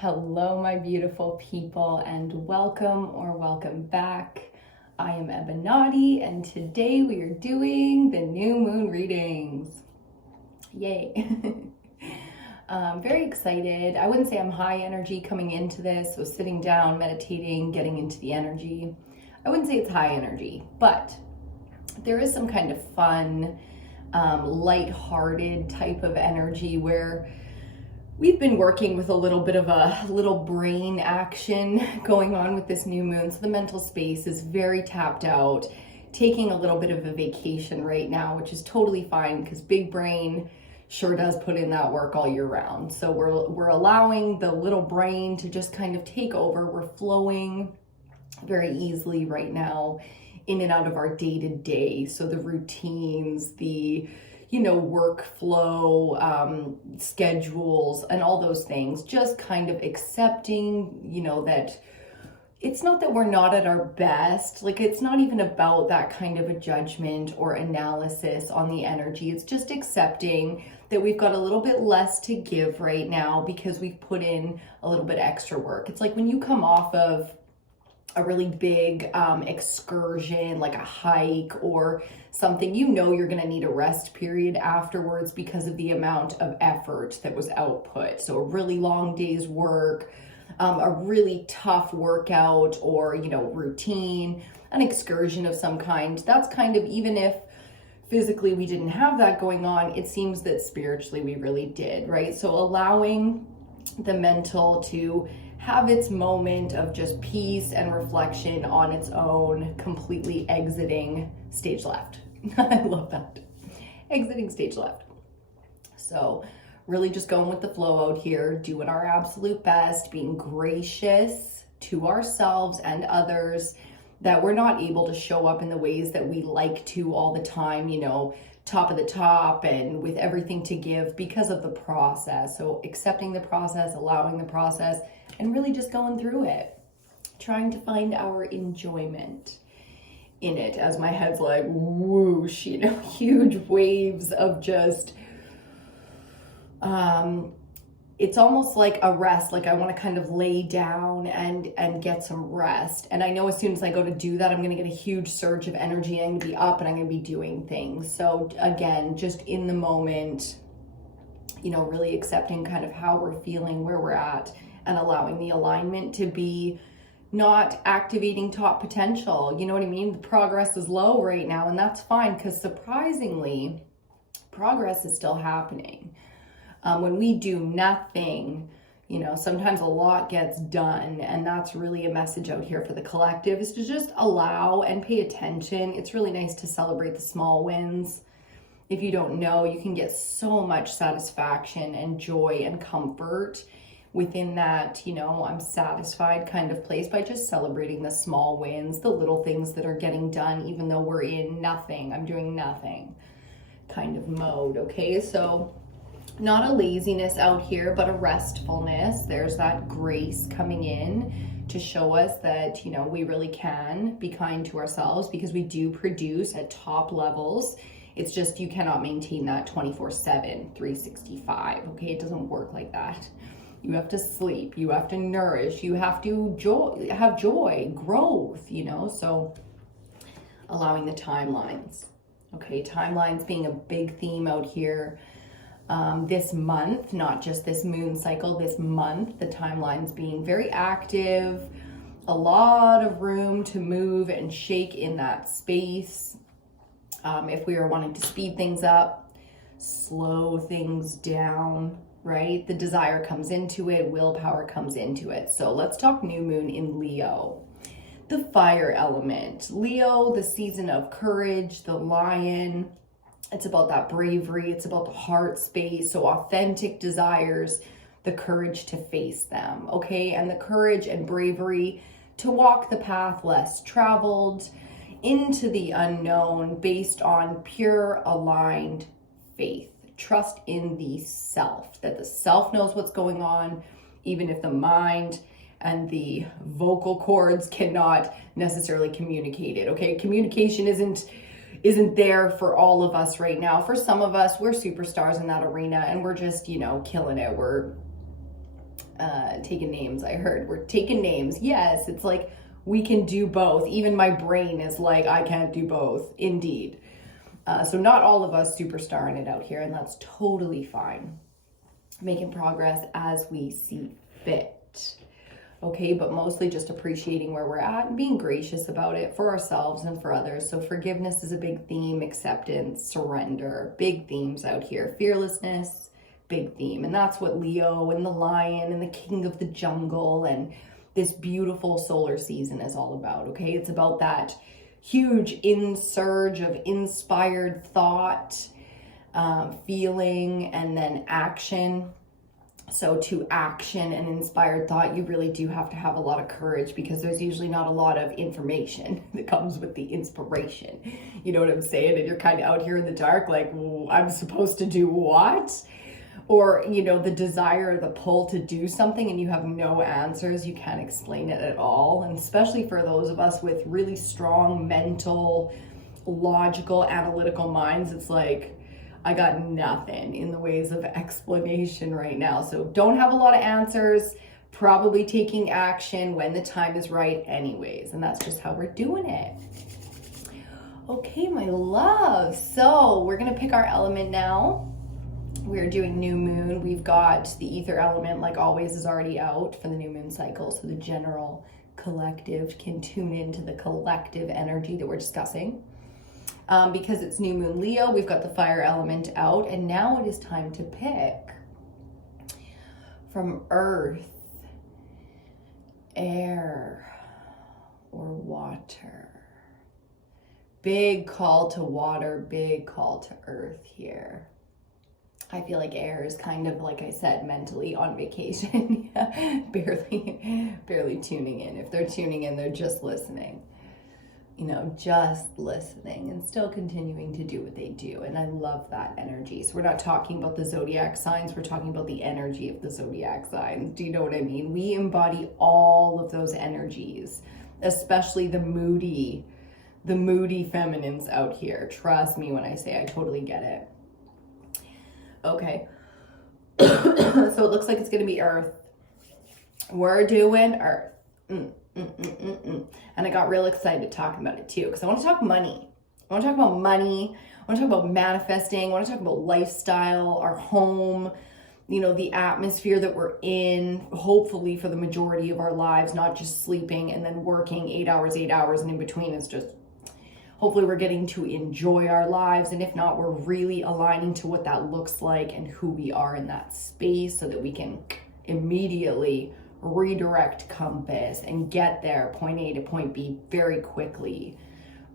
Hello, my beautiful people, and welcome back. I am Ebinotti, and today we are doing the new moon readings. Yay. Very excited. I wouldn't say I'm high energy coming into this, so sitting down, meditating, getting into the energy. I wouldn't say it's high energy, but there is some kind of fun, light-hearted type of energy where we've been working with a little bit of a little brain action going on with this new moon. So the mental space is very tapped out, taking a little bit of a vacation right now, which is totally fine because big brain sure does put in that work all year round. So we're allowing the little brain to just kind of take over. We're flowing very easily right now in and out of our day-to-day. So the routines, the workflow, schedules, and all those things, just kind of accepting, that it's not that we're not at our best. Like, it's not even about that kind of a judgment or analysis on the energy. It's just accepting that we've got a little bit less to give right now because we've put in a little bit extra work. It's like when you come off of a really big excursion, like a hike or something, you're going to need a rest period afterwards because of the amount of effort that was output. So a really long day's work, a really tough workout or, routine, an excursion of some kind. That's kind of, even if physically we didn't have that going on, it seems that spiritually we really did, right? So allowing the mental to have its moment of just peace and reflection on its own, completely exiting stage left. I love that. Exiting stage left. So really just going with the flow out here, doing our absolute best, being gracious to ourselves and others that we're not able to show up in the ways that we like to all the time, top of the top and with everything to give because of the process. So accepting the process, allowing the process, and really just going through it, trying to find our enjoyment in it as my head's like whoosh, huge waves of just, it's almost like a rest. Like I want to kind of lay down and get some rest. And I know as soon as I go to do that, I'm going to get a huge surge of energy. I'm going to be up and I'm going to be doing things. So again, just in the moment, really accepting kind of how we're feeling, where we're at, and allowing the alignment to be not activating top potential. You know what I mean? The progress is low right now, and that's fine because surprisingly, progress is still happening. When we do nothing, sometimes a lot gets done, and that's really a message out here for the collective, is to just allow and pay attention. It's really nice to celebrate the small wins. If you don't know, you can get so much satisfaction and joy and comfort within that, I'm satisfied kind of place by just celebrating the small wins, the little things that are getting done, even though we're in nothing, I'm doing nothing kind of mode, okay? So not a laziness out here, but a restfulness. There's that grace coming in to show us that, we really can be kind to ourselves because we do produce at top levels. It's just you cannot maintain that 24/7, 365, okay? It doesn't work like that. You have to sleep, you have to nourish, you have to have joy, growth, so allowing the timelines, okay? Timelines being a big theme out here. This month, not just this moon cycle, this month, the timelines being very active, a lot of room to move and shake in that space. If we are wanting to speed things up, slow things down, right? The desire comes into it, willpower comes into it. So let's talk new moon in Leo. The fire element. Leo, the season of courage, the lion. It's about that bravery. It's about the heart space. So authentic desires, the courage to face them, okay? And the courage and bravery to walk the path less traveled into the unknown based on pure aligned faith. Trust in the self, that the self knows what's going on, even if the mind and the vocal cords cannot necessarily communicate it, okay? Communication isn't there for all of us right now. For some of us, we're superstars in that arena and we're just, killing it. We're taking names. I heard we're taking names. Yes, it's like we can do both. Even my brain is like, I can't do both. Indeed. So not all of us superstarring it out here, and that's totally fine. Making progress as we see fit. Okay, but mostly just appreciating where we're at and being gracious about it for ourselves and for others. So forgiveness is a big theme, acceptance, surrender, big themes out here. Fearlessness, big theme. And that's what Leo and the lion and the king of the jungle and this beautiful solar season is all about, okay? It's about that huge surge of inspired thought, feeling, and then action. So to action and inspired thought, you really do have to have a lot of courage, because there's usually not a lot of information that comes with the inspiration. You know what I'm saying? And you're kind of out here in the dark, like, I'm supposed to do what? Or, you know, the desire, the pull to do something and you have no answers. You can't explain it at all. And especially for those of us with really strong mental, logical, analytical minds, it's like, I got nothing in the ways of explanation right now. So don't have a lot of answers, probably taking action when the time is right anyways. And that's just how we're doing it. Okay, my love. So we're going to pick our element now. We're doing new moon. We've got the ether element, like always, is already out for the new moon cycle. So the general collective can tune into the collective energy that we're discussing. Because it's new moon Leo, we've got the fire element out, and now it is time to pick from earth, air, or water. Big call to water, big call to earth here. I feel like air is kind of, like I said, mentally on vacation. barely tuning in. If they're tuning in, they're just listening. You know, just listening and still continuing to do what they do. And I love that energy. So we're not talking about the zodiac signs. We're talking about the energy of the zodiac signs. Do you know what I mean? We embody all of those energies, especially the moody feminines out here. Trust me when I say I totally get it. Okay. So it looks like it's going to be earth. We're doing earth. And I got real excited talking about it too, because I want to talk money. I want to talk about money. I want to talk about manifesting. I want to talk about lifestyle, our home, you know, the atmosphere that we're in, hopefully for the majority of our lives, not just sleeping and then working 8 hours, and in between it's just, hopefully we're getting to enjoy our lives. And if not, we're really aligning to what that looks like and who we are in that space, so that we can immediately redirect compass and get there, point A to point B, very quickly,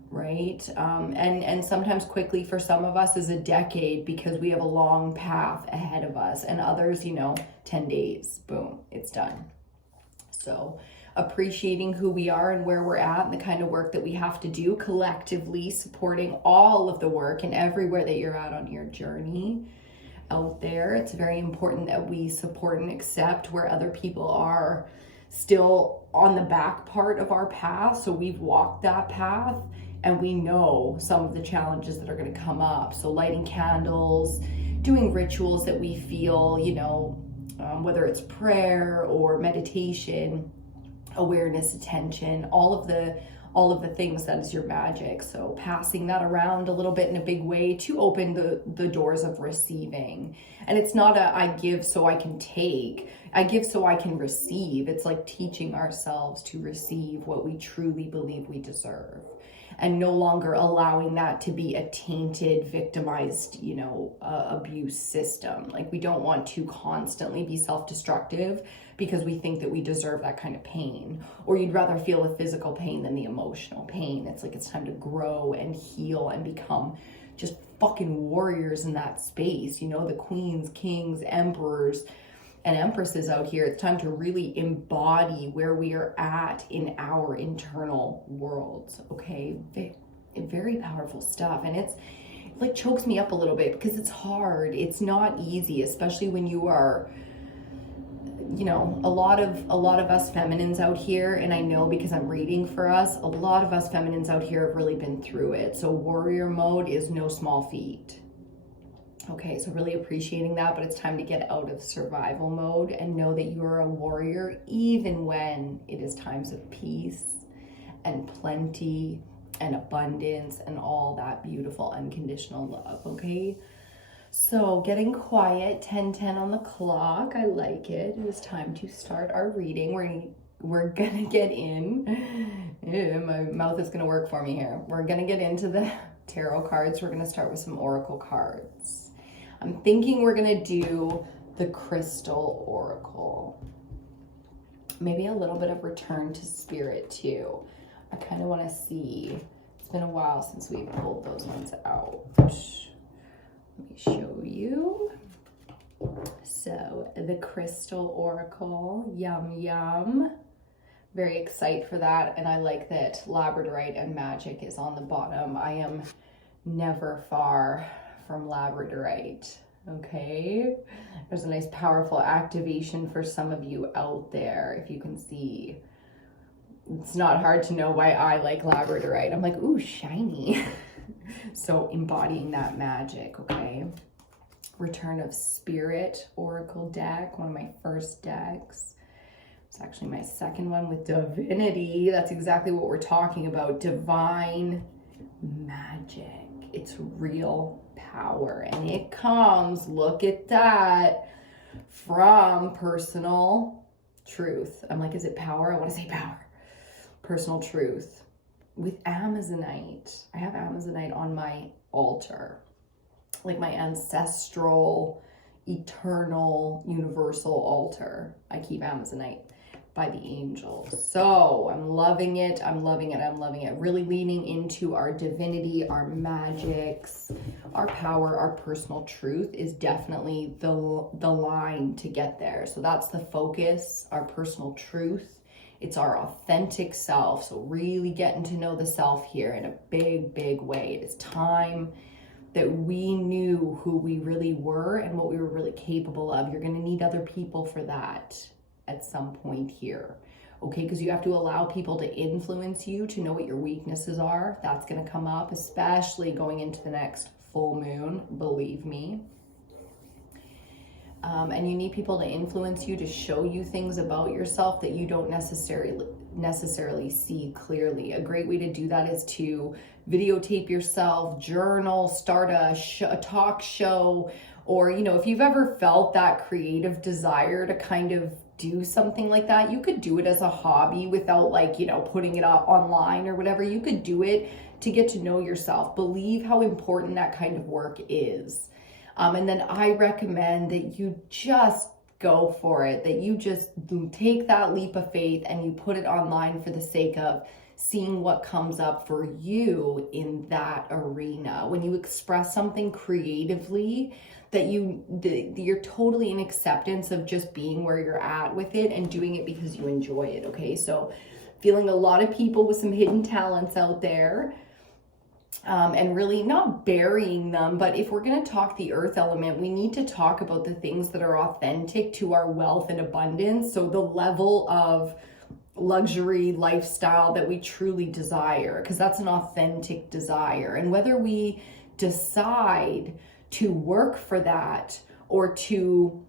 right? And sometimes quickly for some of us is a decade, because we have a long path ahead of us, and others, you know, 10 days, boom, it's done. So appreciating who we are and where we're at and the kind of work that we have to do collectively, supporting all of the work and everywhere that you're at on your journey out there. It's very important that we support and accept where other people are still on the back part of our path. So we've walked that path and we know some of the challenges that are going to come up. So lighting candles, doing rituals that we feel, you know, whether it's prayer or meditation, awareness, attention, all of the things that is your magic. So passing that around a little bit in a big way to open the doors of receiving. And it's not I give so I can take, I give so I can receive. It's like teaching ourselves to receive what we truly believe we deserve, and no longer allowing that to be a tainted, victimized, you know, abuse system. Like, we don't want to constantly be self-destructive because we think that we deserve that kind of pain, or you'd rather feel the physical pain than the emotional pain. It's like, it's time to grow and heal and become just fucking warriors in that space. You know, the queens, kings, emperors, and empresses out here. It's time to really embody where we are at in our internal worlds. Okay, very powerful stuff. And it's like chokes me up a little bit because it's hard. It's not easy, especially when you are, you know, a lot of us feminines out here, and I know because I'm reading for us, a lot of us feminines out here have really been through it. So warrior mode is no small feat. Okay, so really appreciating that, but it's time to get out of survival mode and know that you're a warrior even when it is times of peace and plenty and abundance and all that beautiful unconditional love, okay? So getting quiet, 10:10 on the clock. I like it. It is time to start our reading. We're gonna get in. My mouth is gonna work for me here. We're gonna get into the tarot cards. We're gonna start with some oracle cards. I'm thinking we're gonna do the Crystal Oracle. Maybe a little bit of return to spirit too. I kind of want to see. It's been a while since we pulled those ones out. Let me show you. So the Crystal Oracle, yum yum. Very excited for that, and I like that Labradorite and Magic is on the bottom. I am never far from Labradorite. Okay, there's a nice powerful activation for some of you out there. If you can see, it's not hard to know why I like Labradorite. I'm like, ooh, shiny. So embodying that magic. Okay, Return of Spirit Oracle deck, one of my first decks. It's actually my second one with Divinity. That's exactly what we're talking about. Divine magic. It's real power, and it comes, look at that, from personal truth. I'm like, is it power? I want to say power. Personal truth with Amazonite. I have Amazonite on my altar, like my ancestral, eternal, universal altar. I keep Amazonite by the angels. So I'm loving it. I'm loving it. I'm loving it. Really leaning into our divinity, our magics, our power, our personal truth is definitely the line to get there. So that's the focus, our personal truth. It's our authentic self. So really getting to know the self here in a big, big way. It is time that we knew who we really were and what we were really capable of. You're going to need other people for that at some point here, okay? Because you have to allow people to influence you, to know what your weaknesses are. That's going to come up, especially going into the next full moon, believe me. And you need people to influence you, to show you things about yourself that you don't necessarily see clearly. A great way to do that is to videotape yourself, journal, start a talk show, or, you know, if you've ever felt that creative desire to kind of do something like that, you could do it as a hobby without, like, you know, putting it up online or whatever. You could do it to get to know yourself. Believe how important that kind of work is. And then I recommend that you just go for it, that you just take that leap of faith and you put it online for the sake of seeing what comes up for you in that arena. When you express something creatively, that you're totally in acceptance of just being where you're at with it and doing it because you enjoy it, okay? So feeling a lot of people with some hidden talents out there, and really not burying them, but if we're going to talk the earth element, we need to talk about the things that are authentic to our wealth and abundance. So the level of luxury lifestyle that we truly desire, because that's an authentic desire. And whether we decide to work for that or to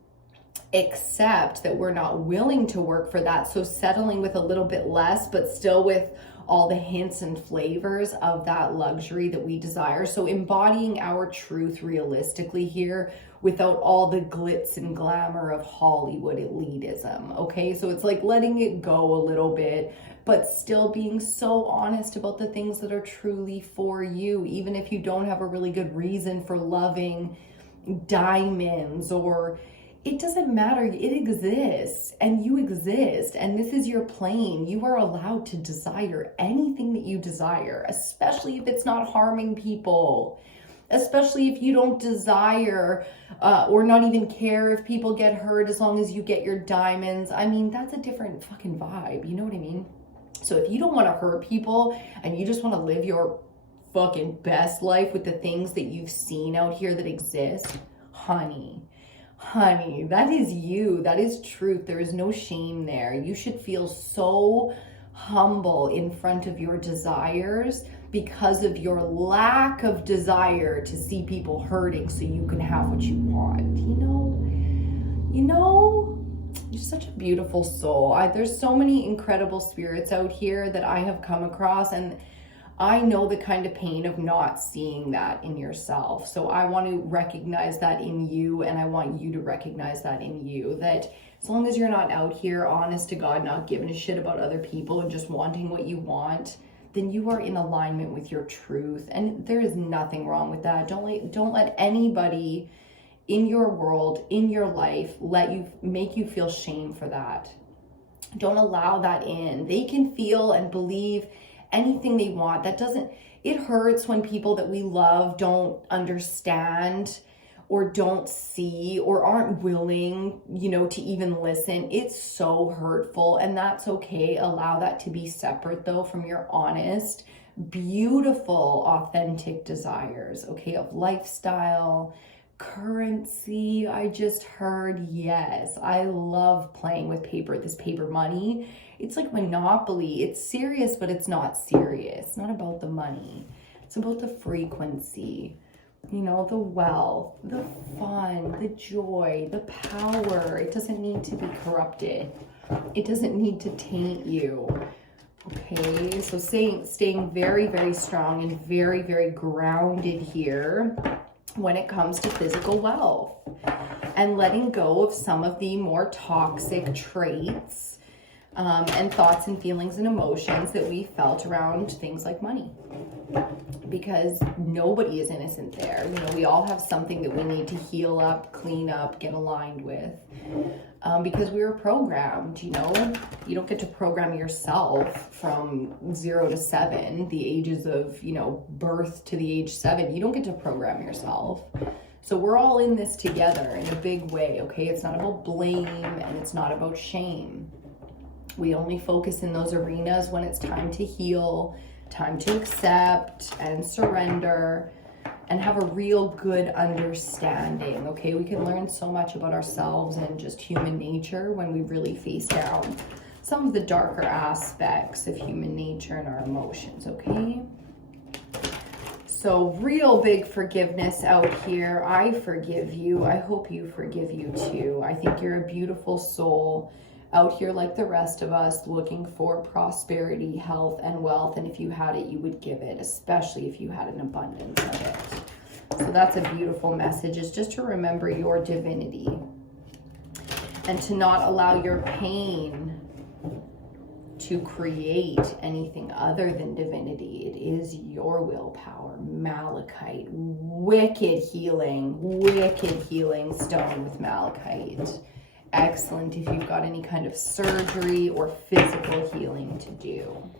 accept that we're not willing to work for that, so settling with a little bit less, but still with all the hints and flavors of that luxury that we desire. So embodying our truth realistically here without all the glitz and glamour of Hollywood elitism, okay? So it's like letting it go a little bit, but still being so honest about the things that are truly for you, even if you don't have a really good reason for loving diamonds, or it doesn't matter. It exists and you exist, and this is your plane. You are allowed to desire anything that you desire, especially if it's not harming people, especially if you don't desire or not even care if people get hurt, as long as you get your diamonds. I mean, that's a different fucking vibe. You know what I mean? So if you don't want to hurt people and you just want to live your fucking best life with the things that you've seen out here that exist, honey, that is you. That is truth. There is no shame there. You should feel so humble in front of your desires because of your lack of desire to see people hurting so you can have what you want. You're such a beautiful soul. There's so many incredible spirits out here that I have come across, and I know the kind of pain of not seeing that in yourself. So I want to recognize that in you, and I want you to recognize that in you, that as long as you're not out here, honest to God, not giving a shit about other people and just wanting what you want, then you are in alignment with your truth. And there is nothing wrong with that. Don't let anybody in your world, in your life, make you feel shame for that. Don't allow that in. They can feel and believe anything they want. It hurts when people that we love don't understand or don't see or aren't willing, to even listen. It's so hurtful, and that's okay. Allow that to be separate though from your honest, beautiful, authentic desires, okay, of lifestyle, currency. I just heard, yes, I love playing with paper, this paper money. It's like Monopoly. It's serious, but it's not serious. It's not about the money. It's about the frequency, the wealth, the fun, the joy, the power. It doesn't need to be corrupted. It doesn't need to taint you. Okay, so staying very, very strong and very, very grounded here when it comes to physical wealth, and letting go of some of the more toxic traits and thoughts and feelings and emotions that we felt around things like money, because nobody is innocent there. We all have something that we need to heal up, clean up, get aligned with, because we were programmed. You don't get to program yourself from 0 to 7, the ages of birth to the age 7. You don't get to program yourself. So we're all in this together in a big way. Okay, it's not about blame and it's not about shame. We only focus in those arenas when it's time to heal, time to accept and surrender, and have a real good understanding. Okay, we can learn so much about ourselves and just human nature when we really face down some of the darker aspects of human nature and our emotions. Okay, so real big forgiveness out here. I forgive you. I hope you forgive you too. I think you're a beautiful soul out here like the rest of us, looking for prosperity, health, and wealth. And if you had it, you would give it, especially if you had an abundance of it. So that's a beautiful message, is just to remember your divinity and to not allow your pain to create anything other than divinity. It is your willpower. Malachite, wicked healing stone with malachite. Excellent if you've got any kind of surgery or physical healing to do.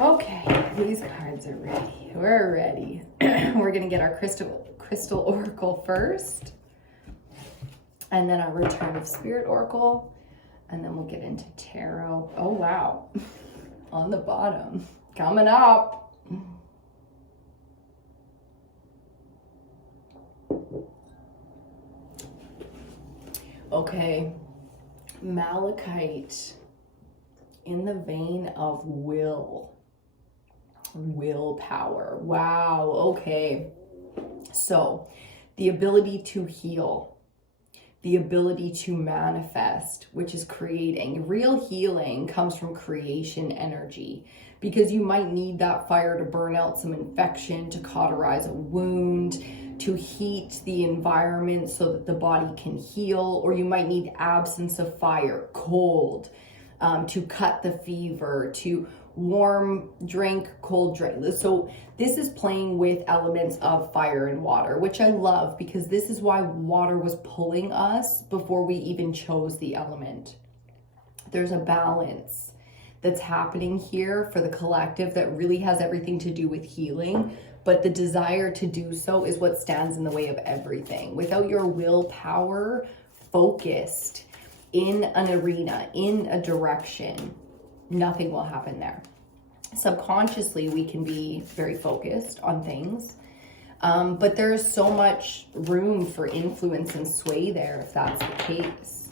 Okay, these cards are ready. We're ready. We're going to get our crystal oracle first, and then our return of spirit oracle, and then we'll get into tarot. Oh, wow. On the bottom. Coming up. Okay, malachite in the vein of willpower. Wow, okay. So the ability to heal, the ability to manifest, which is creating. Real healing comes from creation energy, because you might need that fire to burn out some infection, to cauterize a wound, to heat the environment so that the body can heal, or you might need absence of fire, cold, to cut the fever, to warm drink, cold drink. So this is playing with elements of fire and water, which I love, because this is why water was pulling us before we even chose the element. There's a balance that's happening here for the collective that really has everything to do with healing, but the desire to do so is what stands in the way of everything. Without your willpower focused in an arena, in a direction, nothing will happen there. Subconsciously, we can be very focused on things, but there's so much room for influence and sway there if that's the case.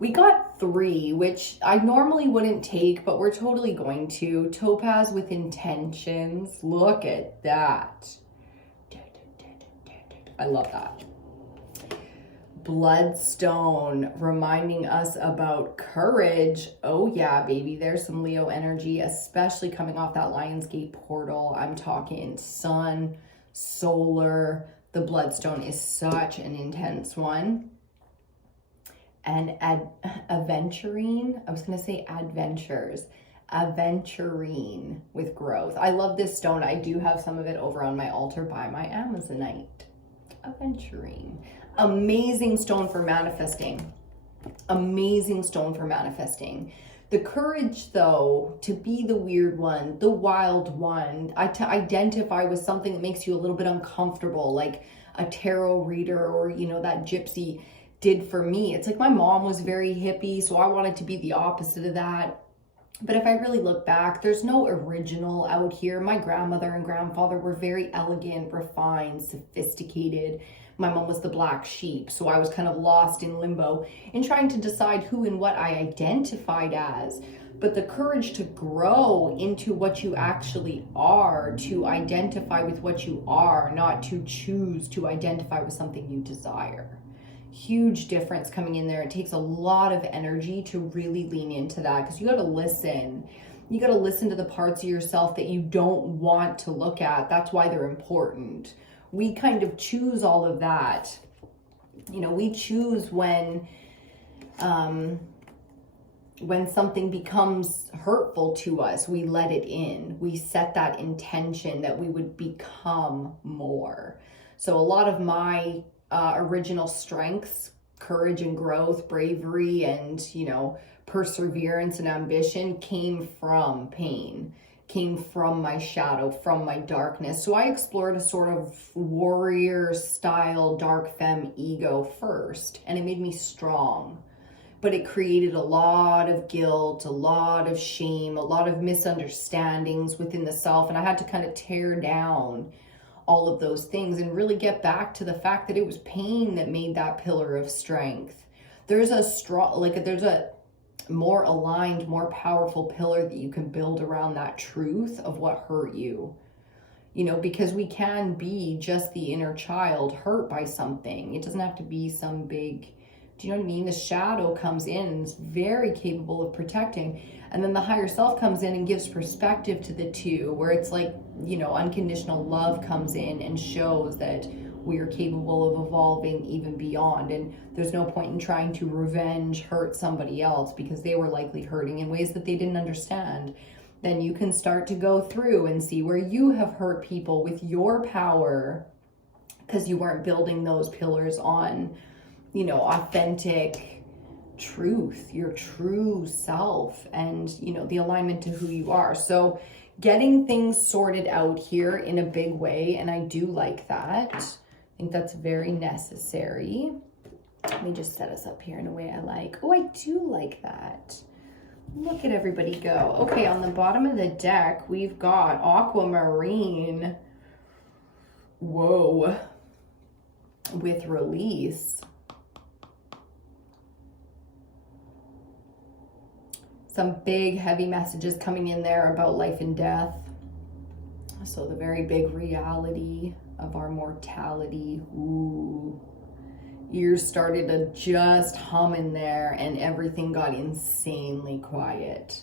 We got 3, which I normally wouldn't take, but we're totally going to. Topaz with intentions. Look at that. I love that. Bloodstone, reminding us about courage. Oh yeah, baby, there's some Leo energy, especially coming off that Lionsgate portal. I'm talking sun, solar. The bloodstone is such an intense one. And aventurine, I was going to say adventures, aventurine with growth. I love this stone. I do have some of it over on my altar by my Amazonite. Aventurine. Amazing stone for manifesting. Amazing stone for manifesting. The courage, though, to be the weird one, the wild one, to identify with something that makes you a little bit uncomfortable, like a tarot reader or, you know, that gypsy did for me. It's like my mom was very hippie, so I wanted to be the opposite of that. But if I really look back, there's no original out here. My grandmother and grandfather were very elegant, refined, sophisticated. My mom was the black sheep, so I was kind of lost in limbo in trying to decide who and what I identified as. But the courage to grow into what you actually are, to identify with what you are, not to choose to identify with something you desire. Huge difference coming in there. It takes a lot of energy to really lean into that, because you got to listen. You got to listen to the parts of yourself that you don't want to look at. That's why they're important. We kind of choose all of that. You know, we choose when something becomes hurtful to us, we let it in. We set that intention that we would become more. So a lot of my original strengths, courage and growth, bravery and, you know, perseverance and ambition came from pain, came from my shadow, from my darkness. So I explored a sort of warrior style dark femme ego first, and it made me strong. But it created a lot of guilt, a lot of shame, a lot of misunderstandings within the self, and I had to kind of tear down all of those things and really get back to the fact that it was pain that made that pillar of strength. There's a strong, there's a more aligned, more powerful pillar that you can build around that truth of what hurt you. You know, because we can be just the inner child hurt by something. It doesn't have to be some big, do you know what I mean? The shadow comes in and is very capable of protecting. And then the higher self comes in and gives perspective to the two, where it's like, you know, unconditional love comes in and shows that we are capable of evolving even beyond. And there's no point in trying to revenge, hurt somebody else because they were likely hurting in ways that they didn't understand. Then you can start to go through and see where you have hurt people with your power because you weren't building those pillars on, you know, authentic truth, your true self, and, you know, the alignment to who you are. So getting things sorted out here in a big way, and I do like that. I think that's very necessary. Let me just set us up here in a way I like. Oh, I do like that. Look at everybody go. Okay, on the bottom of the deck, we've got aquamarine. Whoa. With release. Some big, heavy messages coming in there about life and death. So the very big reality of our mortality. Ooh. Ears started to just hum in there and everything got insanely quiet.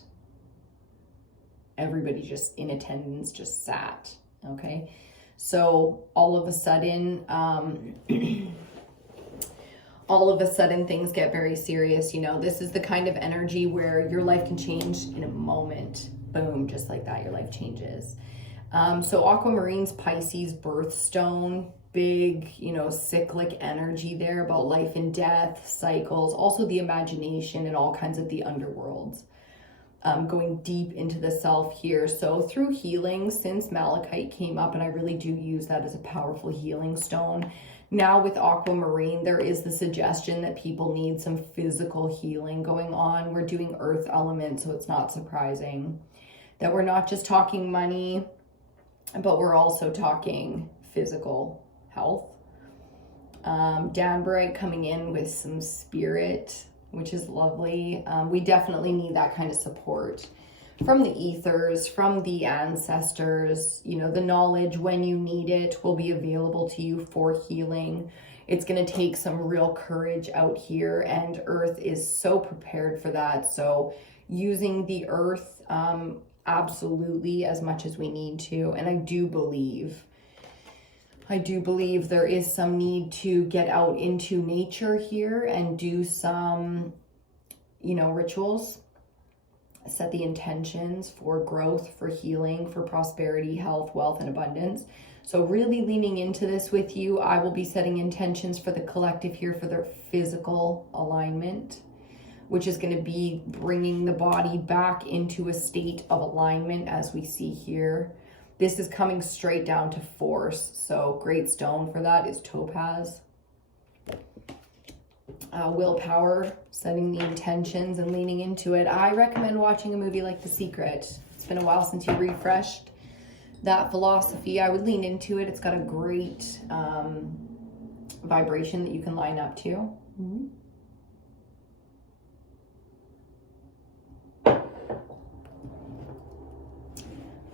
Everybody just in attendance just sat, okay? So all of a sudden, things get very serious. You know, this is the kind of energy where your life can change in a moment. Boom, just like that, your life changes. So aquamarine's Pisces birthstone, big, you know, cyclic energy there about life and death, cycles, also the imagination and all kinds of the underworlds. Going deep into the self here. So through healing, since Malachite came up, and I really do use that as a powerful healing stone, now with aquamarine, there is the suggestion that people need some physical healing going on. We're doing earth element, so it's not surprising that we're not just talking money, but we're also talking physical health. Danburite coming in with some spirit, which is lovely. We definitely need that kind of support from the ethers, from the ancestors. You know, the knowledge when you need it will be available to you for healing. It's going to take some real courage out here, and Earth is so prepared for that. So using the Earth absolutely as much as we need to. And I do believe there is some need to get out into nature here and do some, you know, rituals, set the intentions for growth, for healing, for prosperity, health, wealth, and abundance. So really leaning into this with you. I will be setting intentions for the collective here for their physical alignment, which is going to be bringing the body back into a state of alignment as we see here. This is coming straight down to force. So great stone for that is topaz. Willpower, setting the intentions and leaning into it. I recommend watching a movie like The Secret. It's been a while since you refreshed that philosophy. I would lean into it. It's got a great vibration that you can line up to. Mm-hmm.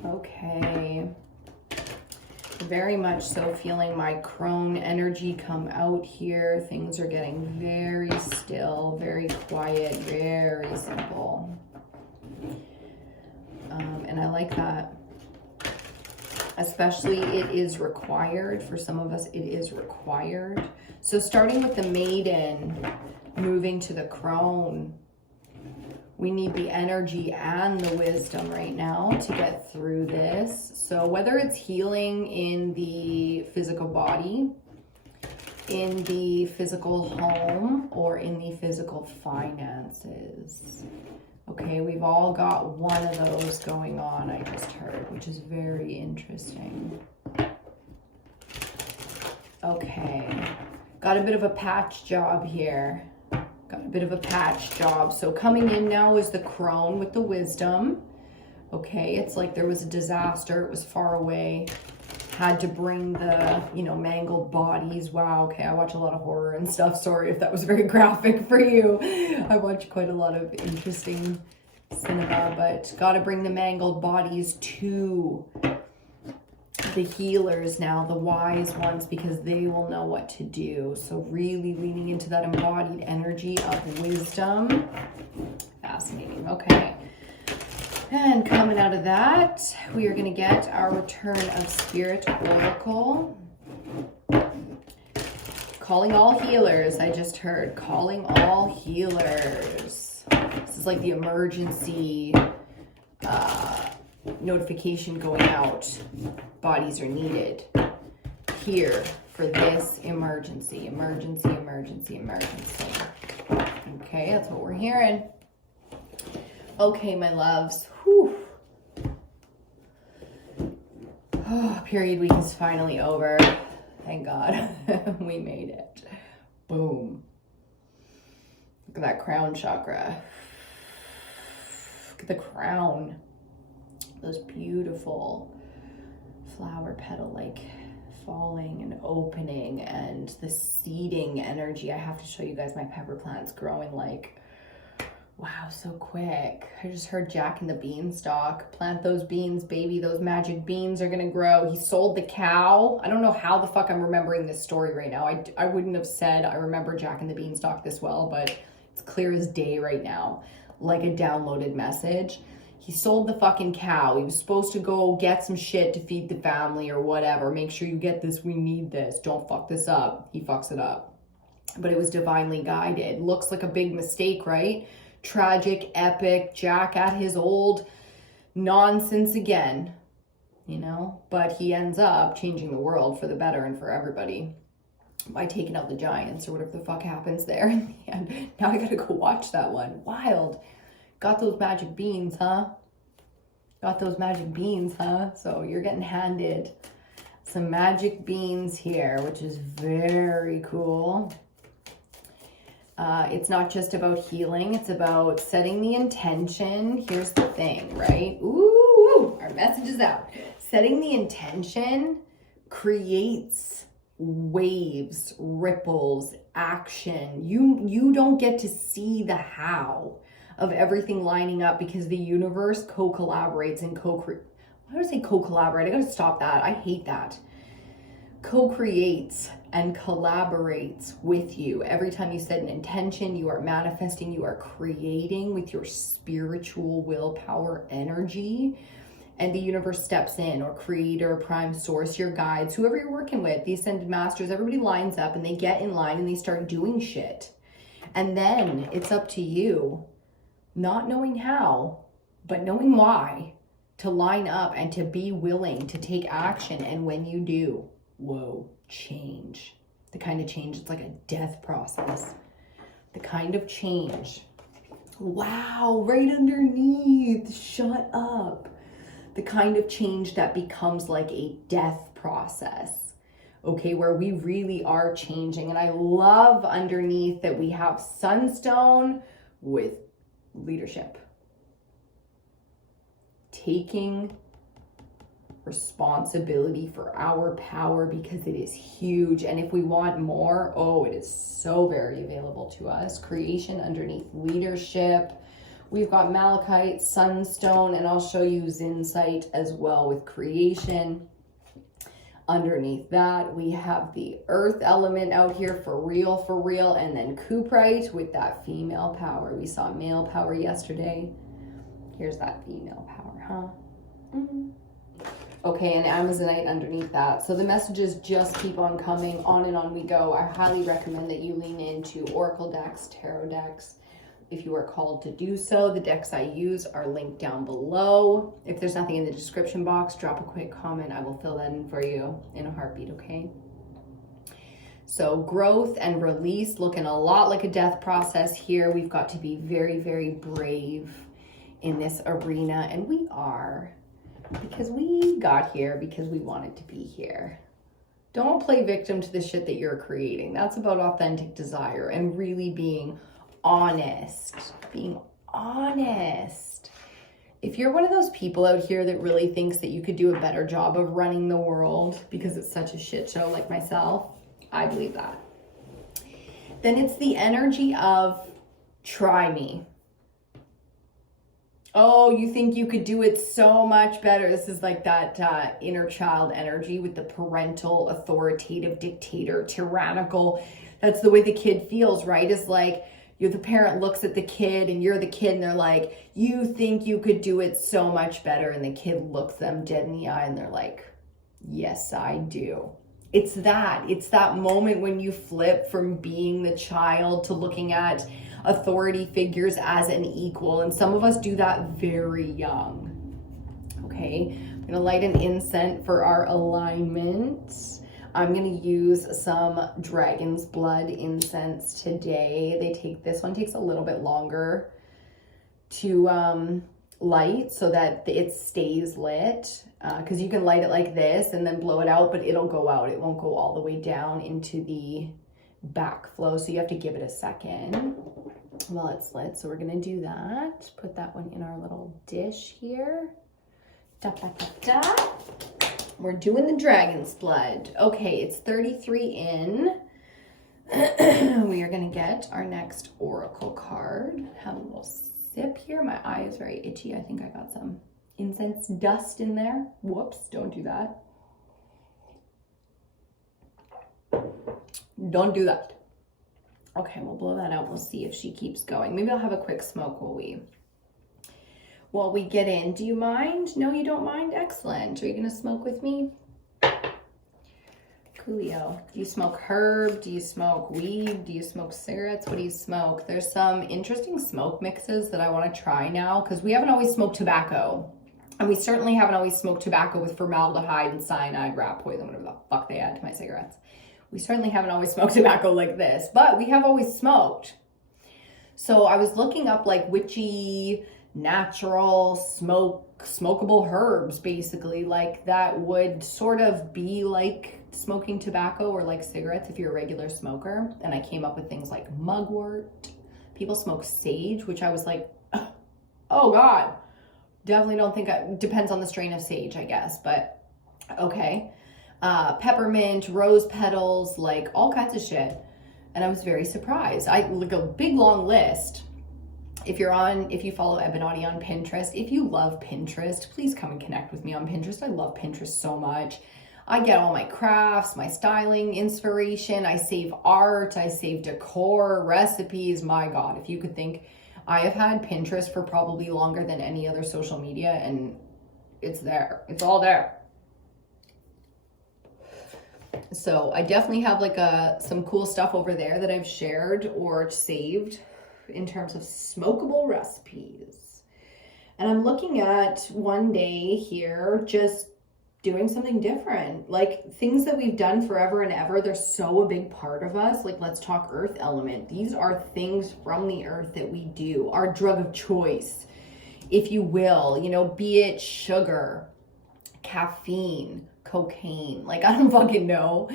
Okay. Very much so feeling my crone energy come out here. Things are getting very still, very quiet, very simple. And I like that. Especially it is required. For some of us, it is required. So starting with the maiden, moving to the crone. We need the energy and the wisdom right now to get through this. So whether it's healing in the physical body, in the physical home, or in the physical finances. Okay, we've all got one of those going on, I just heard, which is very interesting. Okay, got a bit of a patch job here. Got a bit of a patch job. So coming in now is the crone with the wisdom. Okay, it's like there was a disaster. It was far away. Had to bring the, you know, mangled bodies. Wow, okay, I watch a lot of horror and stuff. Sorry if that was very graphic for you. I watch quite a lot of interesting cinema, but got to bring the mangled bodies to the healers now, the wise ones, because they will know what to do. So really leaning into that embodied energy of wisdom. Fascinating. Okay. And coming out of that, we are going to get our Return of Spirit Oracle. Calling all healers, I just heard. Calling all healers. This is like the emergency notification going out. Bodies are needed here for this emergency. Emergency, emergency, emergency. Okay, that's what we're hearing. Okay, my loves. Whew. Oh, period week is finally over. Thank God. We made it. Boom. Look at that crown chakra. Look at the crown. Those beautiful flower petal like falling and opening, and the seeding energy. I have to show you guys my pepper plants growing like, wow, so quick. I just heard Jack and the Beanstalk. Plant those beans, baby. Those magic beans are gonna grow. He sold the cow. I don't know how the fuck I'm remembering this story right now. I wouldn't have said I remember Jack and the Beanstalk this well, but it's clear as day right now, like a downloaded message. He sold the fucking cow. He was supposed to go get some shit to feed the family or whatever. Make sure you get this. We need this. Don't fuck this up. He fucks it up. But it was divinely guided. Looks like a big mistake, right? Tragic, epic, Jack at his old nonsense again, you know? But he ends up changing the world for the better and for everybody by taking out the giants or whatever the fuck happens there in the end. Now I gotta go watch that one. Wild. Got those magic beans, huh? Got those magic beans, huh? So you're getting handed some magic beans here, which is very cool. It's not just about healing. It's about setting the intention. Here's the thing, right? Ooh, our message is out. Setting the intention creates waves, ripples, action. You don't get to see the how of everything lining up because the universe co-collaborates and why do I say co-collaborate? I gotta stop that. I hate that. Co-creates and collaborates with you. Every time you set an intention, you are manifesting, you are creating with your spiritual willpower energy. And the universe steps in, or creator, prime source, your guides, whoever you're working with, the ascended masters, everybody lines up and they get in line and they start doing shit. And then it's up to you, not knowing how, but knowing why, to line up and to be willing to take action. And when you do, whoa, change. The kind of change, it's like a death process. The kind of change. Wow, right underneath, shut up. The kind of change that becomes like a death process, okay, where we really are changing. And I love underneath that we have sunstone with leadership. Taking responsibility for our power because it is huge. And if we want more, oh, it is so very available to us. Creation underneath leadership. We've got malachite, sunstone, and I'll show you zincite as well with creation. Underneath that, we have the earth element out here for real, and then cuprite with that female power. We saw male power yesterday. Here's that female power, huh? Okay, and amazonite underneath that. So the messages just keep on coming, on and on we go. I highly recommend that you lean into oracle decks, tarot decks, if you are called to do so. The decks I use are linked down below. If there's nothing in the description box, drop a quick comment. I will fill that in for you in a heartbeat, okay? So growth and release, looking a lot like a death process here. We've got to be very, very brave in this arena, and we are, because we got here because we wanted to be here. Don't play victim to the shit that you're creating. That's about authentic desire and really being honest. If you're one of those people out here that really thinks that you could do a better job of running the world because it's such a shit show like myself, I believe that. Then it's the energy of try me. Oh, you think you could do it so much better. This is like that inner child energy with the parental, authoritative, dictator, tyrannical. That's the way the kid feels, right? Is like, the parent looks at the kid and you're the kid and they're like, you think you could do it so much better. And the kid looks them dead in the eye and they're like, yes, I do. It's that moment when you flip from being the child to looking at authority figures as an equal. And some of us do that very young. Okay, I'm gonna light an incense for our alignment. I'm gonna use some dragon's blood incense today. This one takes a little bit longer to light so that it stays lit. Because you can light it like this and then blow it out, but it'll go out. It won't go all the way down into the backflow. So you have to give it a second while it's lit. So we're gonna do that. Put that one in our little dish here. Da, da, da, da. We're doing the dragon's blood. Okay, it's 33 in. We are gonna get our next oracle card. Have a little sip here. My eye is very itchy. I think I got some incense dust in there. Whoops, don't do that. Don't do that. Okay, we'll blow that out. We'll see if she keeps going. Maybe I'll have a quick smoke while we get in. Do you mind? No, you don't mind? Excellent. Are you gonna smoke with me? Coolio. Do you smoke herb? Do you smoke weed? Do you smoke cigarettes? What do you smoke? There's some interesting smoke mixes that I want to try now because we haven't always smoked tobacco. And we certainly haven't always smoked tobacco with formaldehyde and cyanide, rat poison, whatever the fuck they add to my cigarettes. We certainly haven't always smoked tobacco like this, but we have always smoked. So I was looking up like witchy, natural, smokable herbs, basically, like that would sort of be like smoking tobacco or like cigarettes if you're a regular smoker. And I came up with things like mugwort. People smoke sage, which I was like, oh God. Definitely don't think, depends on the strain of sage, I guess, but okay. peppermint, rose petals, like all kinds of shit. And I was very surprised. I like a big long list. If you follow Ebinotti on Pinterest, if you love Pinterest, please come and connect with me on Pinterest. I love Pinterest so much. I get all my crafts, my styling, inspiration. I save art, I save decor, recipes. My God, if you could think, I have had Pinterest for probably longer than any other social media, and it's there. It's all there. So I definitely have like some cool stuff over there that I've shared or saved in terms of smokable recipes. And I'm looking at one day here just doing something different. Like things that we've done forever and ever, they're so a big part of us. Like let's talk earth element. These are things from the earth that we do. Our drug of choice, if you will, you know, be it sugar, caffeine, cocaine, like I don't fucking know.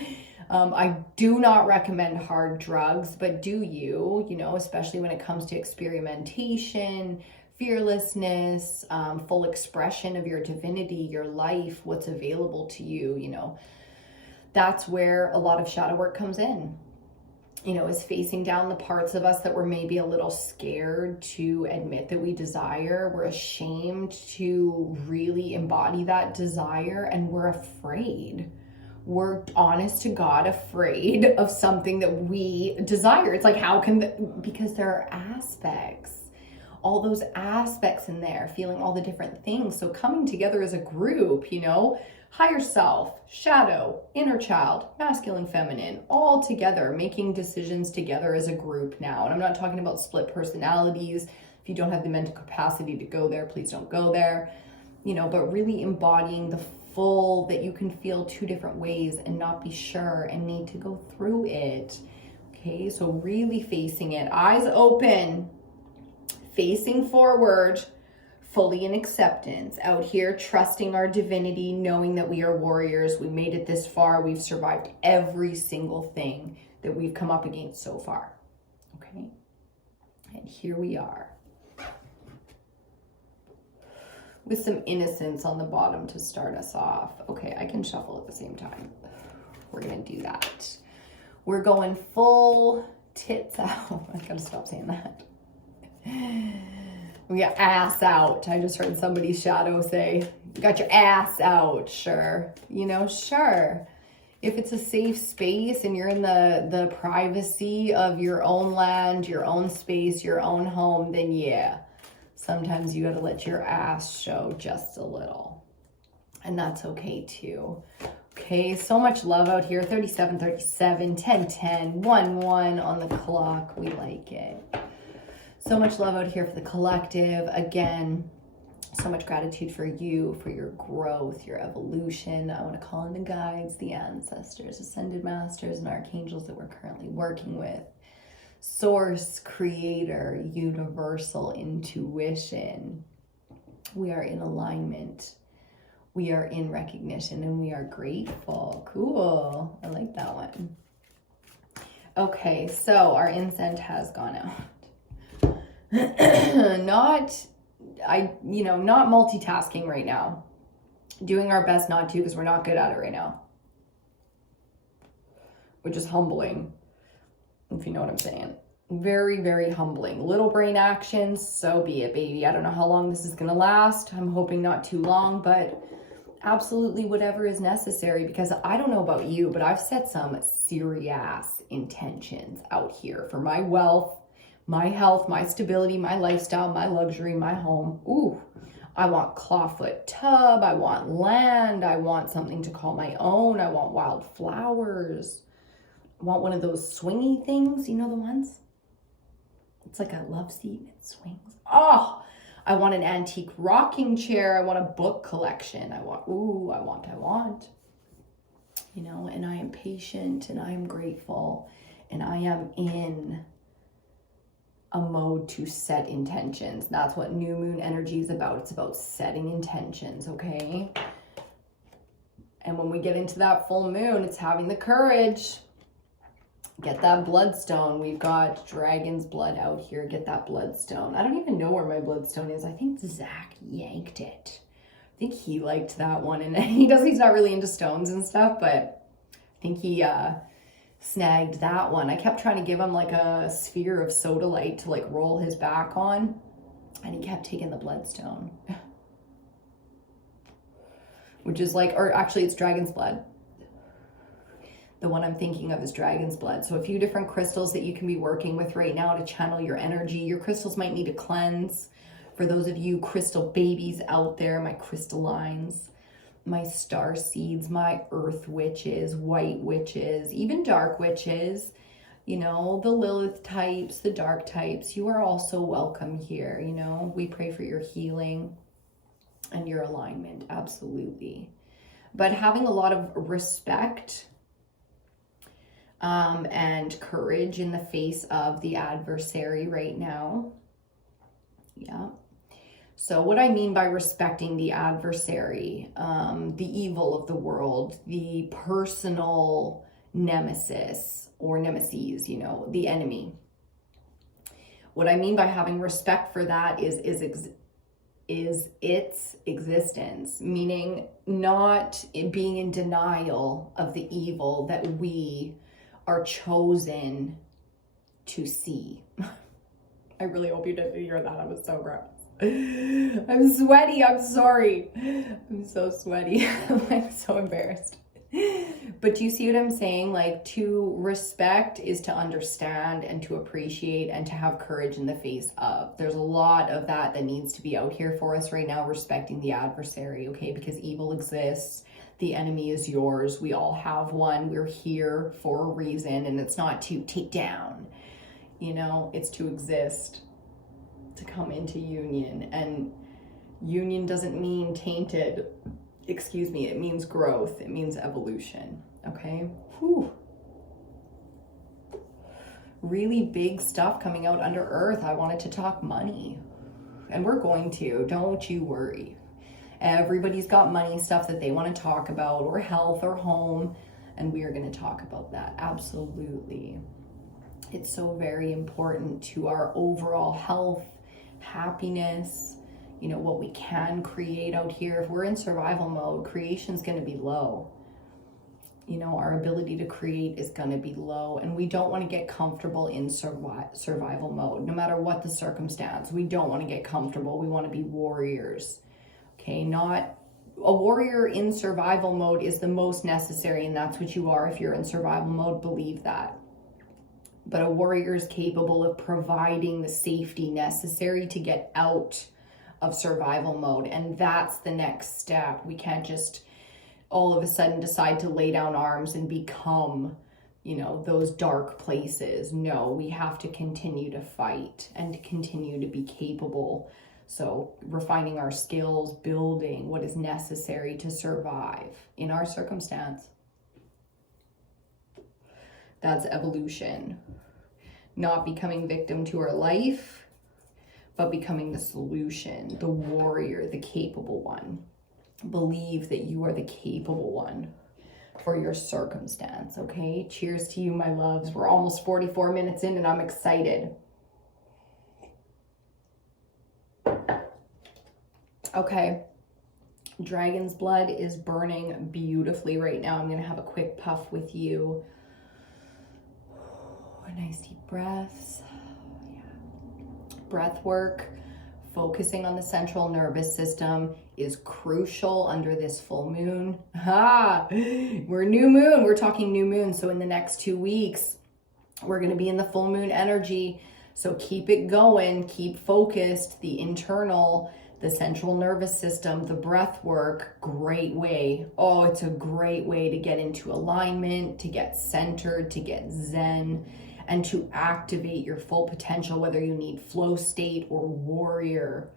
I do not recommend hard drugs, but do you know, especially when it comes to experimentation, fearlessness, full expression of your divinity, your life, what's available to you, you know, that's where a lot of shadow work comes in, you know, is facing down the parts of us that we're maybe a little scared to admit that we desire. We're ashamed to really embody that desire, and we're afraid. We're honest to God afraid of something that we desire. It's like, how can, because there are aspects, all those aspects in there, feeling all the different things. So coming together as a group, you know, higher self, shadow, inner child, masculine, feminine, all together, making decisions together as a group now. And I'm not talking about split personalities. If you don't have the mental capacity to go there, please don't go there, you know, but really embodying the full, that you can feel two different ways and not be sure and need to go through it. Okay, so really facing it, eyes open, facing forward, fully in acceptance, out here trusting our divinity, knowing that we are warriors. We made it this far. We've survived every single thing that we've come up against so far. Okay, and here we are, with some innocence on the bottom to start us off. Okay, I can shuffle at the same time. We're gonna do that. We're going full tits out. I gotta stop saying that. We got ass out. I just heard somebody's shadow say, you got your ass out. Sure, you know, sure. If it's a safe space and you're in the privacy of your own land, your own space, your own home, then yeah. Sometimes you gotta let your ass show just a little. And that's okay too. Okay, so much love out here. 37, 37, 10, 10, 1, 1 on the clock. We like it. So much love out here for the collective. Again, so much gratitude for you, for your growth, your evolution. I want to call in the guides, the ancestors, ascended masters, and archangels that we're currently working with. Source, creator, universal intuition. We are in alignment. We are in recognition, and we are grateful. Cool. I like that one. Okay, so our incense has gone out. Not multitasking right now. Doing our best not to, because we're not good at it right now. Which is humbling, if you know what I'm saying. Very, very humbling. Little brain actions, so be it, baby. I don't know how long this is going to last. I'm hoping not too long, but absolutely whatever is necessary, because I don't know about you, but I've set some serious intentions out here for my wealth, my health, my stability, my lifestyle, my luxury, my home. Ooh, I want clawfoot tub. I want land. I want something to call my own. I want wild flowers. I want one of those swingy things. You know the ones? It's like a love seat and it swings. Oh, I want an antique rocking chair. I want a book collection. I want. You know, and I am patient and I am grateful and I am in a mode to set intentions. That's what new moon energy is about. It's about setting intentions, okay? And when we get into that full moon, it's having the courage. Get that bloodstone. We've got dragon's blood out here. Get that bloodstone. I don't even know where my bloodstone is. I think Zach yanked it I think he liked that one, and he's not really into stones and stuff, but I think he snagged that one. I kept trying to give him like a sphere of sodalite to like roll his back on, and he kept taking the bloodstone. Which is like, or actually it's dragon's blood. The one I'm thinking of is dragon's blood. So a few different crystals that you can be working with right now to channel your energy. Your crystals might need a cleanse. For those of you crystal babies out there, my crystallines, my star seeds, my earth witches, white witches, even dark witches, you know, the Lilith types, the dark types, you are also welcome here. You know, we pray for your healing and your alignment, absolutely. But having a lot of respect and courage in the face of the adversary right now. Yeah. So what I mean by respecting the adversary, the evil of the world, the personal nemesis or nemesis, you know, the enemy. What I mean by having respect for that is its existence, meaning not being in denial of the evil that we are chosen to see. I really hope you didn't hear that. I was so gross. I'm sweaty. I'm sorry. I'm so sweaty. I'm so embarrassed. But do you see what I'm saying? Like, to respect is to understand and to appreciate and to have courage in the face of. There's a lot of that needs to be out here for us right now, respecting the adversary, okay? Because evil exists. The enemy is yours. We all have one. We're here for a reason, and it's not to take down, you know, it's to exist, to come into union. And union doesn't mean tainted. Excuse me, it means growth. It means evolution, okay? Whew. Really big stuff coming out under earth. I wanted to talk money, and we're going to, don't you worry. Everybody's got money stuff that they want to talk about, or health or home, and we are going to talk about that, absolutely. It's so very important to our overall health, happiness, you know, what we can create out here. If we're in survival mode, creation's going to be low. You know, our ability to create is going to be low, and we don't want to get comfortable in survival mode, no matter what the circumstance. We don't want to get comfortable. We want to be warriors, okay? Not a warrior in survival mode is the most necessary, and that's what you are if you're in survival mode. Believe that. But a warrior is capable of providing the safety necessary to get out of survival mode, and that's the next step. We can't just all of a sudden decide to lay down arms and become, you know, those dark places. No, we have to continue to fight and continue to be capable. So refining our skills, building what is necessary to survive in our circumstance. That's evolution. Not becoming victim to our life, but becoming the solution, the warrior, the capable one. Believe that you are the capable one for your circumstance, okay? Cheers to you, my loves. We're almost 44 minutes in, and I'm excited. Okay. Dragon's blood is burning beautifully right now. I'm going to have a quick puff with you. Nice deep breaths. Breath work, focusing on the central nervous system is crucial under this full moon. We're new moon. We're talking new moon. So in the next 2 weeks, we're going to be in the full moon energy. So keep it going. Keep focused. The internal, the central nervous system, the breath work, great way. Oh, it's a great way to get into alignment, to get centered, to get zen, and to activate your full potential, whether you need flow state or warrior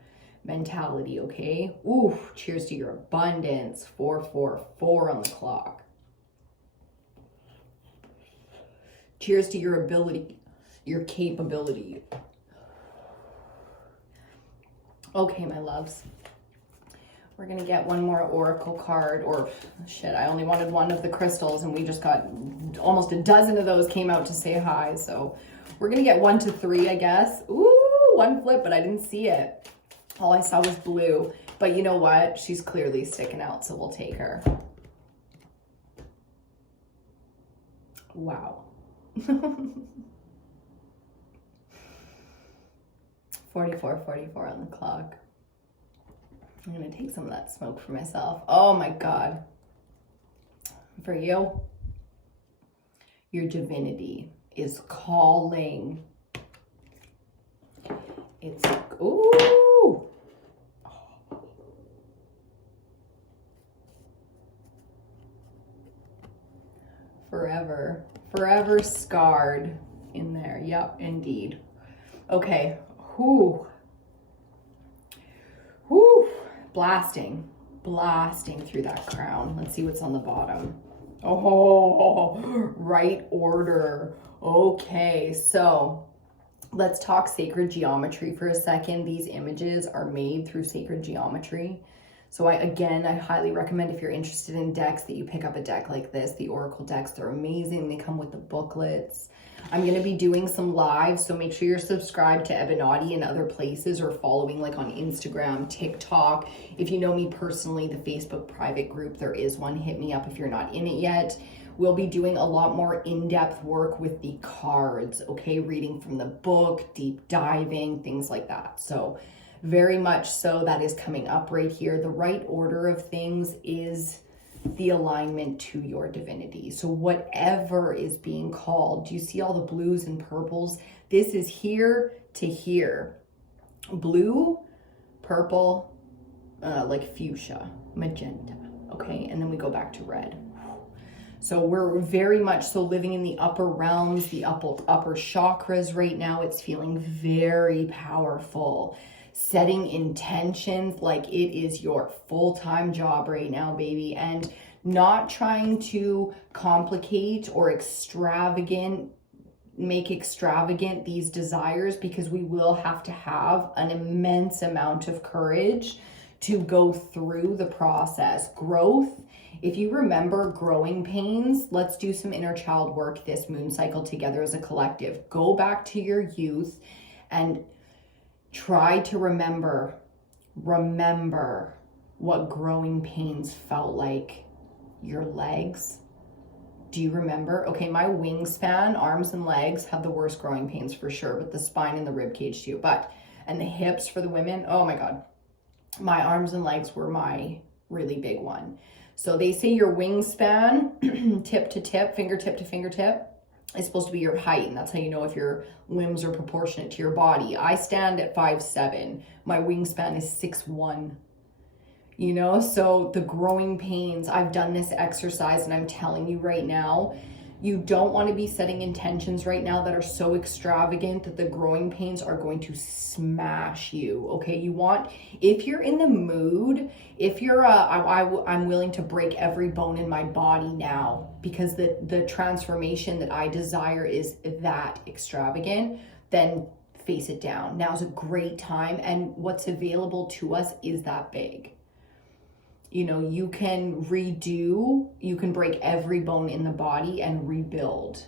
mentality, okay? Ooh, cheers to your abundance. 444 on the clock. Cheers to your ability, your capability. Okay, my loves. We're gonna get one more oracle card, or shit, I only wanted one of the crystals and we just got almost a dozen of those came out to say hi. So we're gonna get 1 to 3, I guess. Ooh, one flip, but I didn't see it. All I saw was blue. But you know what? She's clearly sticking out, so we'll take her. Wow. 44 on the clock. I'm gonna take some of that smoke for myself. Oh my God. For you, your divinity is calling. It's like, ooh. Forever scarred in there. Yep, indeed. Okay. Whoo. Blasting through that crown. Let's see what's on the bottom. Oh, right order. Okay, so let's talk sacred geometry for a second. These images are made through sacred geometry. So I highly recommend, if you're interested in decks, that you pick up a deck like this. The Oracle decks, they're amazing. They come with the booklets. I'm going to be doing some lives, so make sure you're subscribed to EBINOTTI in other places, or following like on Instagram, TikTok. If you know me personally, the Facebook private group, there is one. Hit me up if you're not in it yet. We'll be doing a lot more in-depth work with the cards, okay? Reading from the book, deep diving, things like that. So very much so, that is coming up right here. The right order of things is the alignment to your divinity. So whatever is being called, do you see all the blues and purples? This is here to here. Blue, purple, like fuchsia, magenta, okay? And then we go back to red. So we're very much so living in the upper realms, the upper chakras right now. It's feeling very powerful. Setting intentions like it is your full-time job right now, baby, and not trying to complicate or make extravagant these desires, because we will have to have an immense amount of courage to go through the process. Growth, if you remember growing pains, let's do some inner child work this moon cycle together as a collective. Go back to your youth and try to remember what growing pains felt like. Your legs. Do you remember? Okay, my wingspan, arms and legs, have the worst growing pains for sure, but the spine and the rib cage too. And the hips for the women, oh my God. My arms and legs were my really big one. So they say your wingspan, tip to tip, fingertip to fingertip, is supposed to be your height, and that's how you know if your limbs are proportionate to your body. I stand at 5'7". My wingspan is 6'1". You know, so the growing pains, I've done this exercise, and I'm telling you right now, you don't want to be setting intentions right now that are so extravagant that the growing pains are going to smash you, okay? You want, if you're in the mood, if you're I'm willing to break every bone in my body now, because the transformation that I desire is that extravagant, then face it down. Now's a great time, and what's available to us is that big. You know, you can break every bone in the body and rebuild.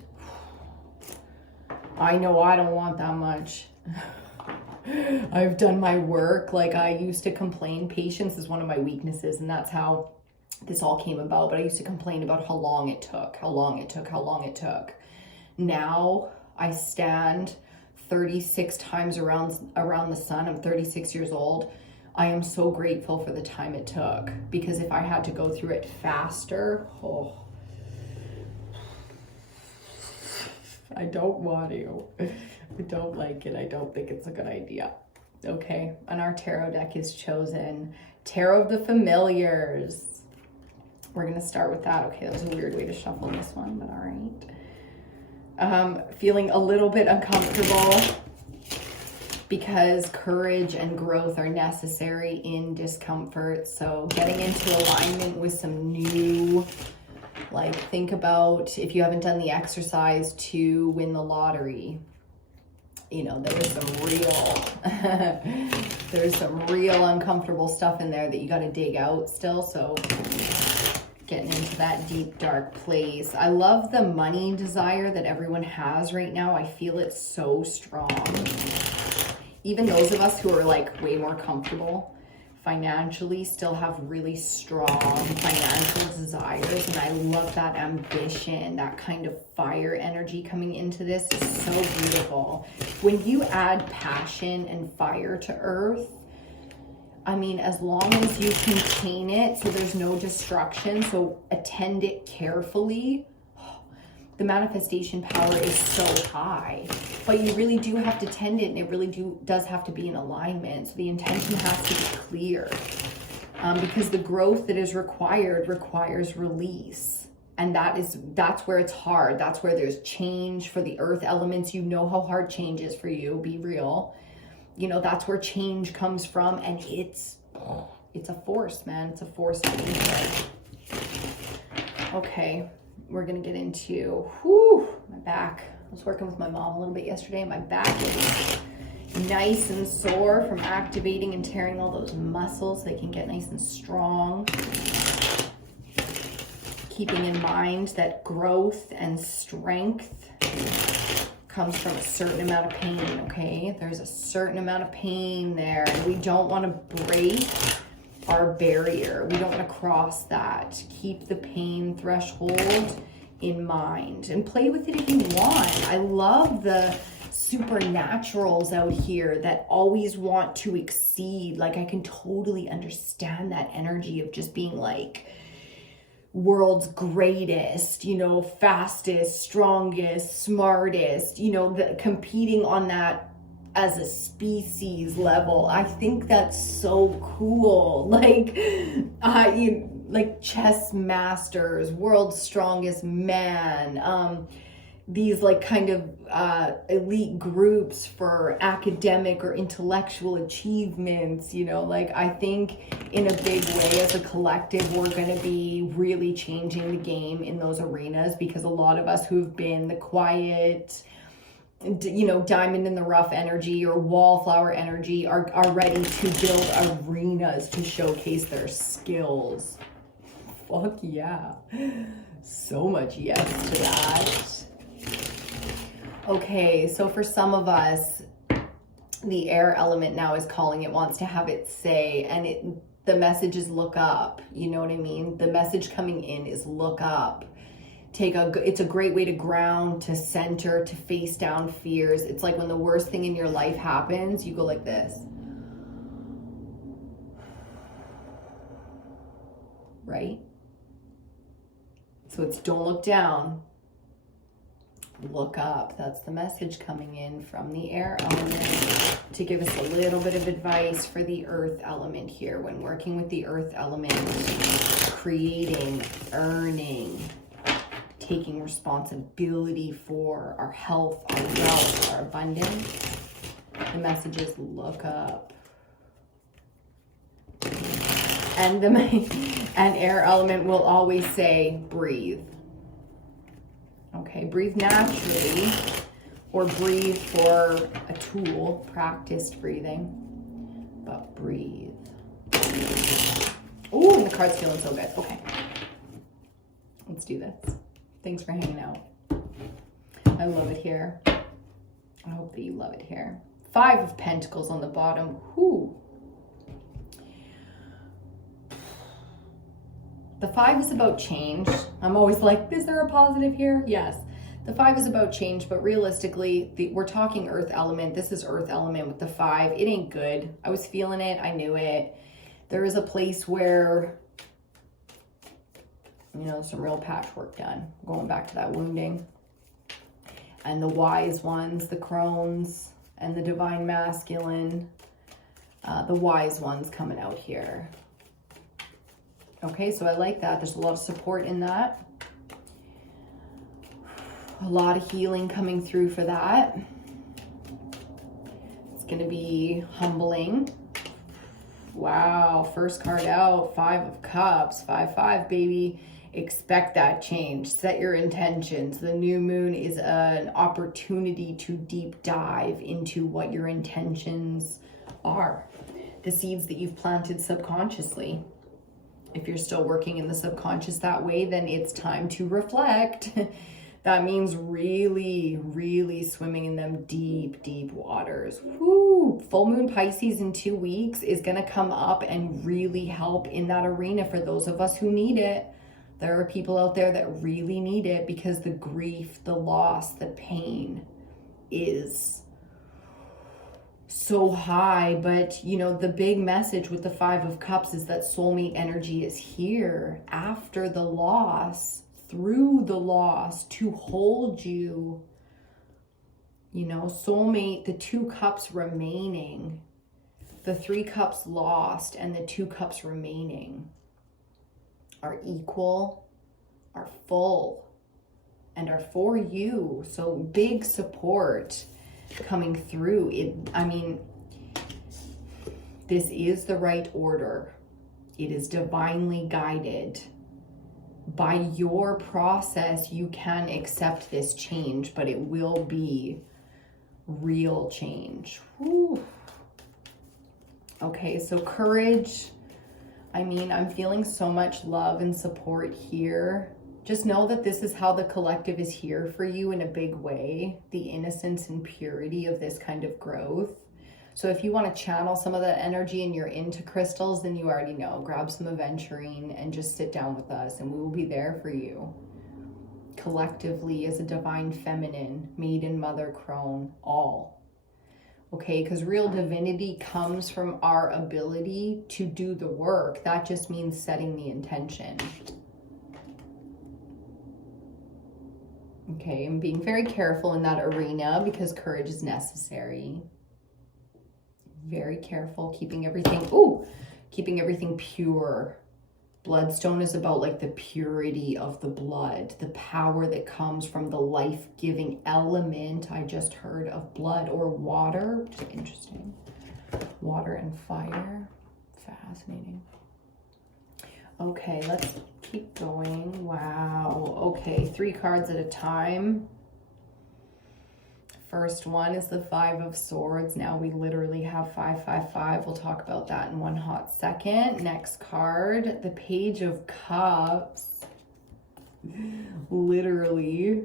I know I don't want that much. I've done my work. Like, I used to complain. Patience is one of my weaknesses, and that's how this all came about. But I used to complain about how long it took. Now I stand 36 times around the sun. I'm 36 years old. I am so grateful for the time it took, because if I had to go through it faster, I don't want to. I don't like it. I don't think it's a good idea. Okay, and our tarot deck is chosen. Tarot of the Familiars. We're going to start with that. Okay, that was a weird way to shuffle this one, but all right. Feeling a little bit uncomfortable, because courage and growth are necessary in discomfort. So getting into alignment with some new, like, think about if you haven't done the exercise to win the lottery. You know, there's some real uncomfortable stuff in there that you got to dig out still. So getting into that deep, dark place. I love the money desire that everyone has right now. I feel it so strong. Even those of us who are like way more comfortable financially, still have really strong financial desires. And I love that ambition, that kind of fire energy coming into this is so beautiful. When you add passion and fire to earth, I mean, as long as you contain it so there's no destruction, so attend it carefully, the manifestation power is so high. But you really do have to tend it, and it really does have to be in alignment. So the intention has to be clear, because the growth that is required requires release. And that's where it's hard. That's where there's change for the earth elements. You know how hard change is for you, be real. You know, that's where change comes from, and it's a force, man. It's a force to be here. Okay, we're gonna get into my back. I was working with my mom a little bit yesterday, and my back is nice and sore from activating and tearing all those muscles so they can get nice and strong. Keeping in mind that growth and strength comes from a certain amount of pain, okay? There's a certain amount of pain there, and we don't want to break our barrier. We don't want to cross that. Keep the pain threshold in mind and play with it if you want. I love the supernaturals out here that always want to exceed. Like, I can totally understand that energy of just being like, world's greatest, you know, fastest, strongest, smartest, you know, competing on that as a species level. I think that's so cool. Like, like chess masters, world's strongest man, these like kind of elite groups for academic or intellectual achievements, you know, like I think in a big way as a collective, we're going to be really changing the game in those arenas, because a lot of us who've been the quiet, you know, diamond in the rough energy or wallflower energy are ready to build arenas to showcase their skills. Fuck yeah. So much yes to that. Okay, so for some of us, the air element now is calling. It wants to have its say, and the message is look up. You know what I mean? The message coming in is look up. It's a great way to ground, to center, to face down fears. It's like when the worst thing in your life happens, you go like this. Right? So it's don't look down. Look up. That's the message coming in from the air element to give us a little bit of advice for the earth element here. When working with the earth element, creating, earning, taking responsibility for our health, our wealth, our abundance, the message is look up. And and air element will always say breathe. Okay, breathe naturally, or breathe for a tool, practiced breathing, but breathe. Oh, and the card's feeling so good. Okay, let's do this. Thanks for hanging out. I love it here. I hope that you love it here. 5 of Pentacles on the bottom. Whoo. The 5 is about change. I'm always like, is there a positive here? Yes. The 5 is about change, but realistically, we're talking earth element. This is earth element with the 5. It ain't good. I was feeling it. I knew it. There is a place where, you know, some real patchwork done. Going back to that wounding. And the wise ones, the crones, and the divine masculine. The wise ones coming out here. Okay, so I like that. There's a lot of support in that. A lot of healing coming through for that. It's going to be humbling. Wow, first card out, 5 of Cups, 5-5, baby. Expect that change. Set your intentions. The new moon is an opportunity to deep dive into what your intentions are. The seeds that you've planted subconsciously. If you're still working in the subconscious that way, then it's time to reflect. That means really, really swimming in them deep, deep waters. Woo! Full moon Pisces in 2 weeks is going to come up and really help in that arena for those of us who need it. There are people out there that really need it because the grief, the loss, the pain is so high. But you know, the big message with the Five of Cups is that soulmate energy is here after the loss, through the loss, to hold you. You know, soulmate, the 2 cups remaining, the 3 cups lost and the 2 cups remaining are equal, are full, and are for you. So big support coming through. I mean, this is the right order. It is divinely guided. By your process, you can accept this change, but it will be real change. Whew. Okay, so courage. I mean, I'm feeling so much love and support here. Just know that this is how the collective is here for you in a big way. The innocence and purity of this kind of growth. So if you want to channel some of that energy and you're into crystals, then you already know. Grab some aventurine and just sit down with us and we will be there for you. Collectively as a divine feminine, maiden, mother, crone, all. Okay, because real divinity comes from our ability to do the work. That just means setting the intention. Okay, and being very careful in that arena because courage is necessary. Very careful, keeping everything pure. Bloodstone is about like the purity of the blood, the power that comes from the life-giving element. I just heard of blood or water, which is interesting. Water and fire, fascinating. Okay, let's keep going. Wow, okay, 3 cards at a time. First one is the 5 of Swords. Now we literally have 5, 5, 5. We'll talk about that in one hot second. Next card, the Page of Cups. Literally.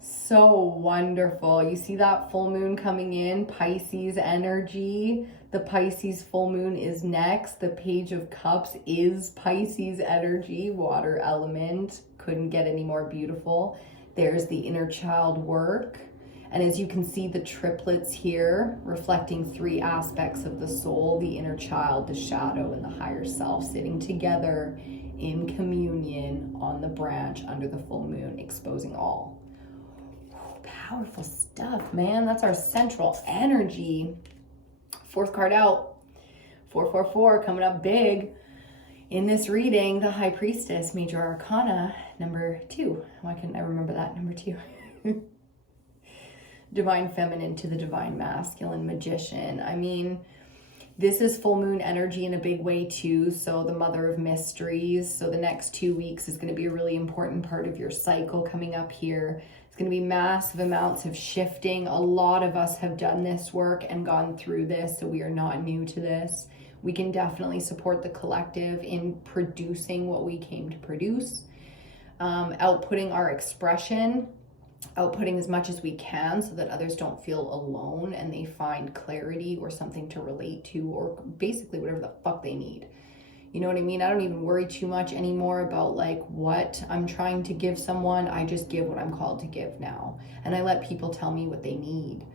So wonderful. You see that full moon coming in? Pisces energy. The Pisces full moon is next. The Page of Cups is Pisces energy, water element. Couldn't get any more beautiful. There's the inner child work. And as you can see, the triplets here reflecting 3 aspects of the soul, the inner child, the shadow, and the higher self sitting together in communion on the branch under the full moon, exposing all. Powerful stuff, man. That's our central energy. 4th card out. 444 coming up big. In this reading, the High Priestess, Major Arcana, number 2. Why couldn't I remember that? Number 2. Divine Feminine to the Divine Masculine, Magician. I mean, this is full moon energy in a big way too. So the Mother of Mysteries. So the next 2 weeks is going to be a really important part of your cycle coming up here. It's going to be massive amounts of shifting. A lot of us have done this work and gone through this, so we are not new to this. We can definitely support the collective in producing what we came to produce, outputting our expression, outputting as much as we can so that others don't feel alone and they find clarity or something to relate to, or basically whatever the fuck they need. You know what I mean? I don't even worry too much anymore about like what I'm trying to give someone. I just give what I'm called to give now. And I let people tell me what they need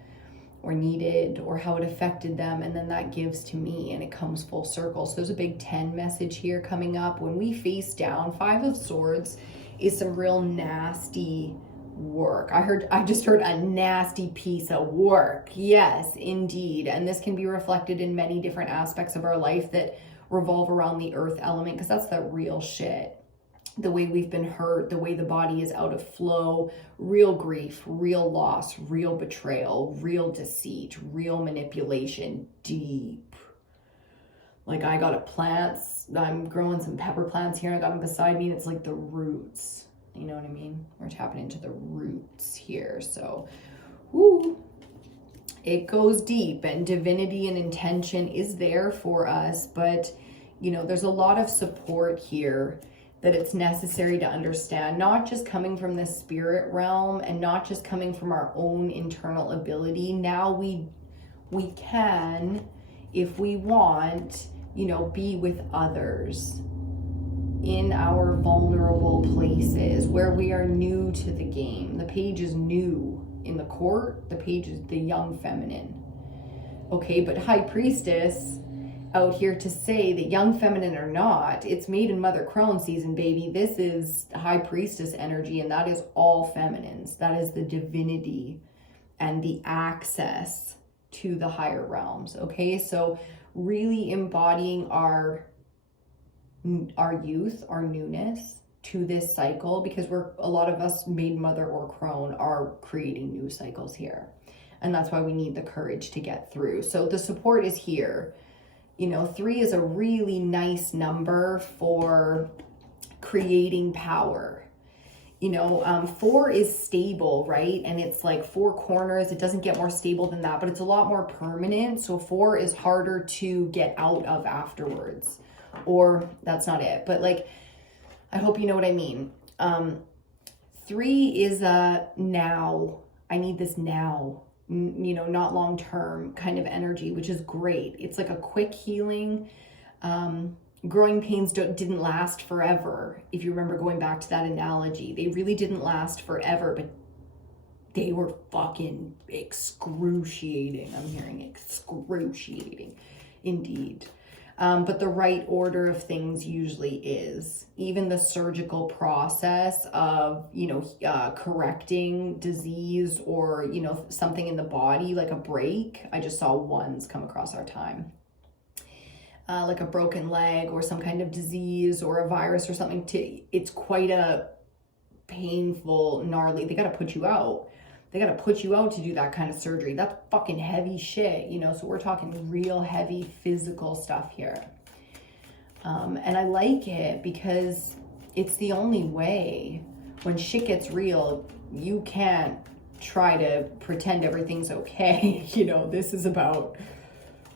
or needed or how it affected them. And then that gives to me and it comes full circle. So there's a big 10 message here coming up. When we face down, 5 of Swords is some real nasty work. I just heard a nasty piece of work. Yes, indeed. And this can be reflected in many different aspects of our life that revolve around the earth element, because that's the real shit. The way we've been hurt, the way the body is out of flow, real grief, real loss, real betrayal, real deceit, real manipulation, deep. Like I got plants, I'm growing some pepper plants here. I got them beside me and it's like the roots. You know what I mean? We're tapping into the roots here. So, woo, it goes deep, and divinity and intention is there for us. But, you know, there's a lot of support here that it's necessary to understand, not just coming from the spirit realm and not just coming from our own internal ability. Now we can, if we want, you know, be with others in our vulnerable places where we are new to the game. The page is new in the court. The page is the young feminine. Okay, but High Priestess out here to say that young feminine or not, it's Maiden Mother Crone season, baby. This is High Priestess energy, and that is all feminines. That is the divinity and the access to the higher realms. Okay, so really embodying our youth, our newness to this cycle, because a lot of us Maiden Mother or Crone are creating new cycles here. And that's why we need the courage to get through. So the support is here. You know, 3 is a really nice number for creating power. You know, 4 is stable, right? And it's like 4 corners. It doesn't get more stable than that, but it's a lot more permanent. So 4 is harder to get out of afterwards. Or that's not it, but like, I hope you know what I mean. 3 is a now. I need this now. You know, not long-term kind of energy, which is great. It's like a quick healing. Growing pains didn't last forever. If you remember going back to that analogy, they really didn't last forever, but they were fucking excruciating. I'm hearing excruciating indeed. But the right order of things usually is. Even the surgical process of, you know, correcting disease or, you know, something in the body, like a break. I just saw 1s come across our time. Like a broken leg or some kind of disease or a virus or something. It's quite a painful, gnarly, they got to put you out. They got to put you out to do that kind of surgery. That's fucking heavy shit, you know? So we're talking real heavy physical stuff here. And I like it because it's the only way. When shit gets real, you can't try to pretend everything's okay. You know, this is about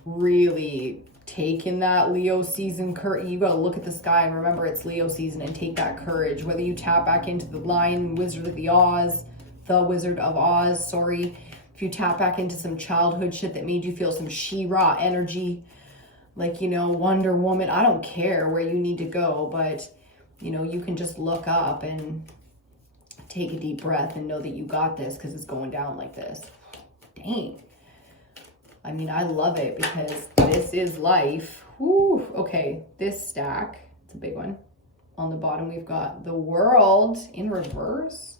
really taking that Leo season courage. You got to look at the sky and remember it's Leo season and take that courage. Whether you tap back into the Lion, Wizard of Oz, sorry. If you tap back into some childhood shit that made you feel some She-Ra energy, like, you know, Wonder Woman, I don't care where you need to go, but, you know, you can just look up and take a deep breath and know that you got this because it's going down like this. Dang. I mean, I love it because this is life. Woo. Okay, this stack, it's a big one. On the bottom, we've got the World in reverse.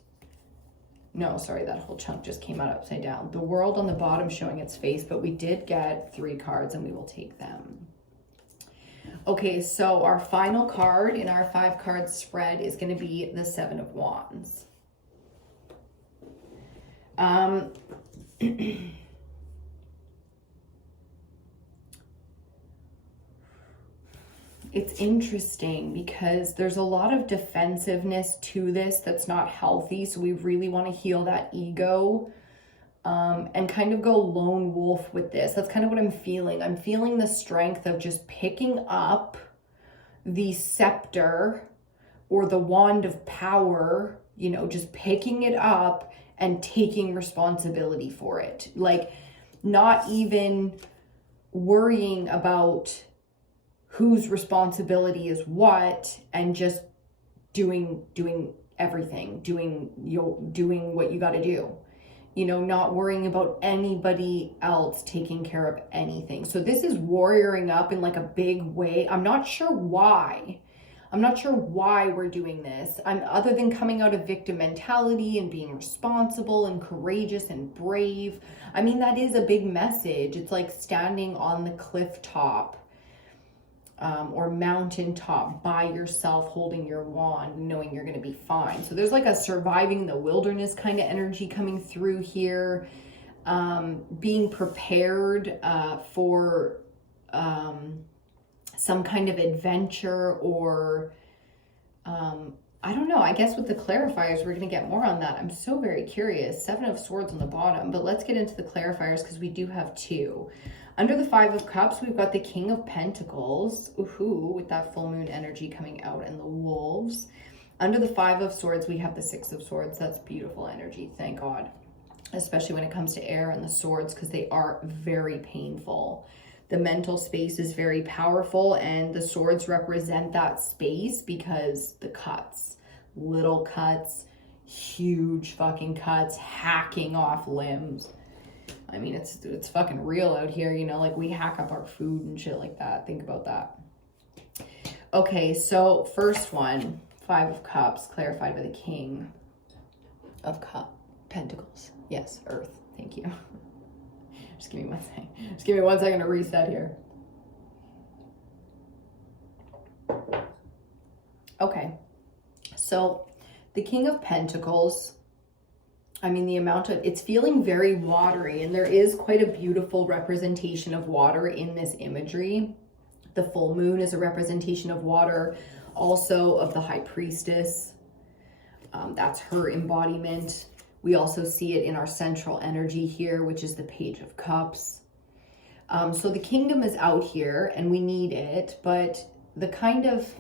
No, sorry, that whole chunk just came out upside down. The World on the bottom showing its face, but we did get 3 cards and we will take them. Okay, so our final card in our 5-card spread is going to be the 7 of Wands. It's interesting because there's a lot of defensiveness to this that's not healthy. So we really want to heal that ego and kind of go lone wolf with this. That's kind of what I'm feeling. I'm feeling the strength of just picking up the scepter or the wand of power, you know, just picking it up and taking responsibility for it. Like not even worrying about whose responsibility is what, and just doing everything, doing what you got to do, you know, not worrying about anybody else taking care of anything. So this is warrioring up in like a big way. I'm not sure why we're doing this. Other than coming out of victim mentality and being responsible and courageous and brave. I mean, that is a big message. It's like standing on the cliff top or mountaintop by yourself, holding your wand, knowing you're going to be fine. So there's like a surviving the wilderness kind of energy coming through here. Being prepared for some kind of adventure or I don't know. I guess with the clarifiers, we're going to get more on that. I'm so very curious. 7 of Swords on the bottom, but let's get into the clarifiers because we do have 2. Under the Five of Cups, we've got the King of Pentacles, ooh, with that full moon energy coming out, and the wolves. Under the Five of Swords, we have the Six of Swords. That's beautiful energy, thank God. Especially when it comes to air and the swords, because they are very painful. The mental space is very powerful, and the swords represent that space because the cuts, little cuts, huge fucking cuts, hacking off limbs. I mean, it's fucking real out here, you know, like we hack up our food and shit like that. Think about that. Okay, so first one, Five of Cups, clarified by the King of Pentacles. Yes, Earth. Thank you. Just give me one second. Just give me 1 second to reset here. Okay, so the King of Pentacles, I mean, the amount of, it's feeling very watery, and there is quite a beautiful representation of water in this imagery. The full moon is a representation of water, also of the High Priestess. That's her embodiment. We also see it in our central energy here, which is the Page of Cups. So the kingdom is out here and we need it, but the kind of,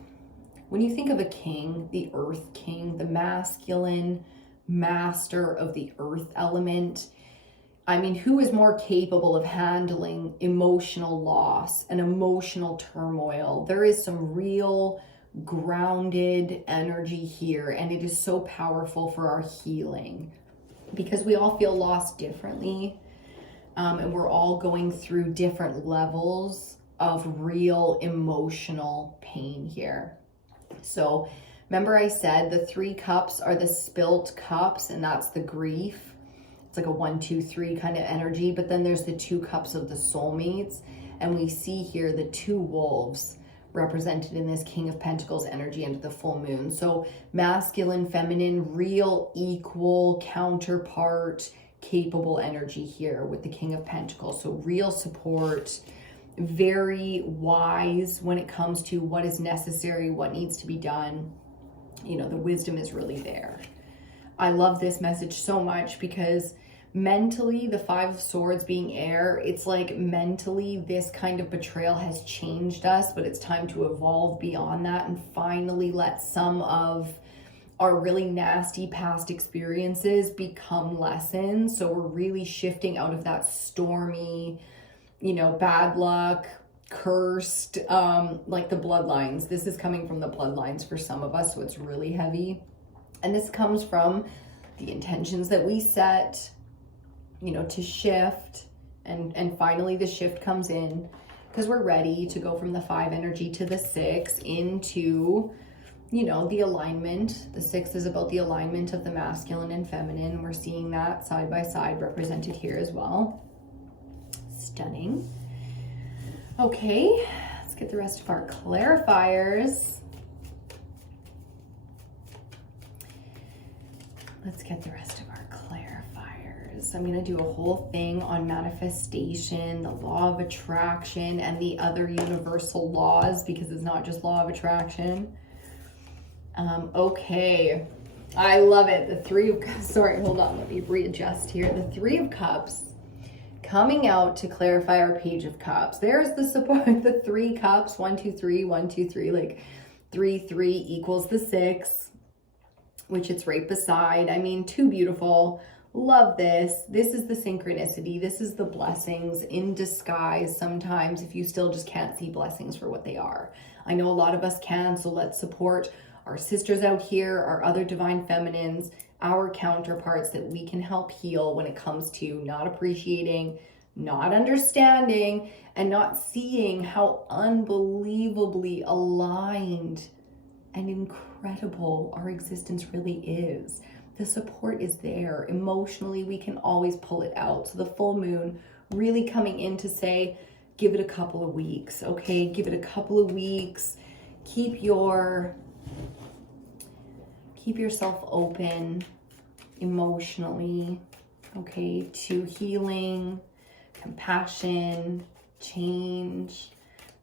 when you think of a king, the earth king, the masculine master of the earth element, I mean, who is more capable of handling emotional loss and emotional turmoil? There is some real grounded energy here, and it is so powerful for our healing because we all feel lost differently, and we're all going through different levels of real emotional pain here. So remember I said the 3 cups are the spilt cups, and that's the grief. It's like a 1, 2, 3 kind of energy, but then there's the 2 cups of the soulmates, and we see here the 2 wolves represented in this King of Pentacles energy under the full moon. So masculine, feminine, real, equal, counterpart, capable energy here with the King of Pentacles. So real support, very wise when it comes to what is necessary, what needs to be done. You know, the wisdom is really there. I love this message so much because mentally, the Five of Swords being air, it's like mentally this kind of betrayal has changed us, but it's time to evolve beyond that and finally let some of our really nasty past experiences become lessons. So we're really shifting out of that stormy, you know, bad luck, cursed, like the bloodlines. This is coming from the bloodlines for some of us, so it's really heavy. And this comes from the intentions that we set, you know, to shift, and finally the shift comes in because we're ready to go from the 5 energy to the 6 into, you know, the alignment. The 6 is about the alignment of the masculine and feminine. We're seeing that side by side represented here as well. Stunning. Okay, let's get the rest of our clarifiers. Let's get the rest of our clarifiers. I'm going to do a whole thing on manifestation, the law of attraction, and the other universal laws, because it's not just law of attraction. Okay, I love it. The 3 of Cups, sorry, hold on, let me readjust here. The 3 of Cups coming out to clarify our Page of Cups. There's the support, the 3 cups, 1, 2, 3, 1, 2, 3, like 3, 3 equals the 6, which it's right beside. I mean, too beautiful. Love this. This is the synchronicity. This is the blessings in disguise sometimes if you still just can't see blessings for what they are. I know a lot of us can, so let's support our sisters out here, our other divine feminines, our counterparts that we can help heal when it comes to not appreciating, not understanding, and not seeing how unbelievably aligned and incredible our existence really is. The support is there. Emotionally, we can always pull it out. So the full moon really coming in to say, give it a couple of weeks, okay? Give it a couple of weeks. Keep yourself open emotionally, okay, to healing, compassion, change,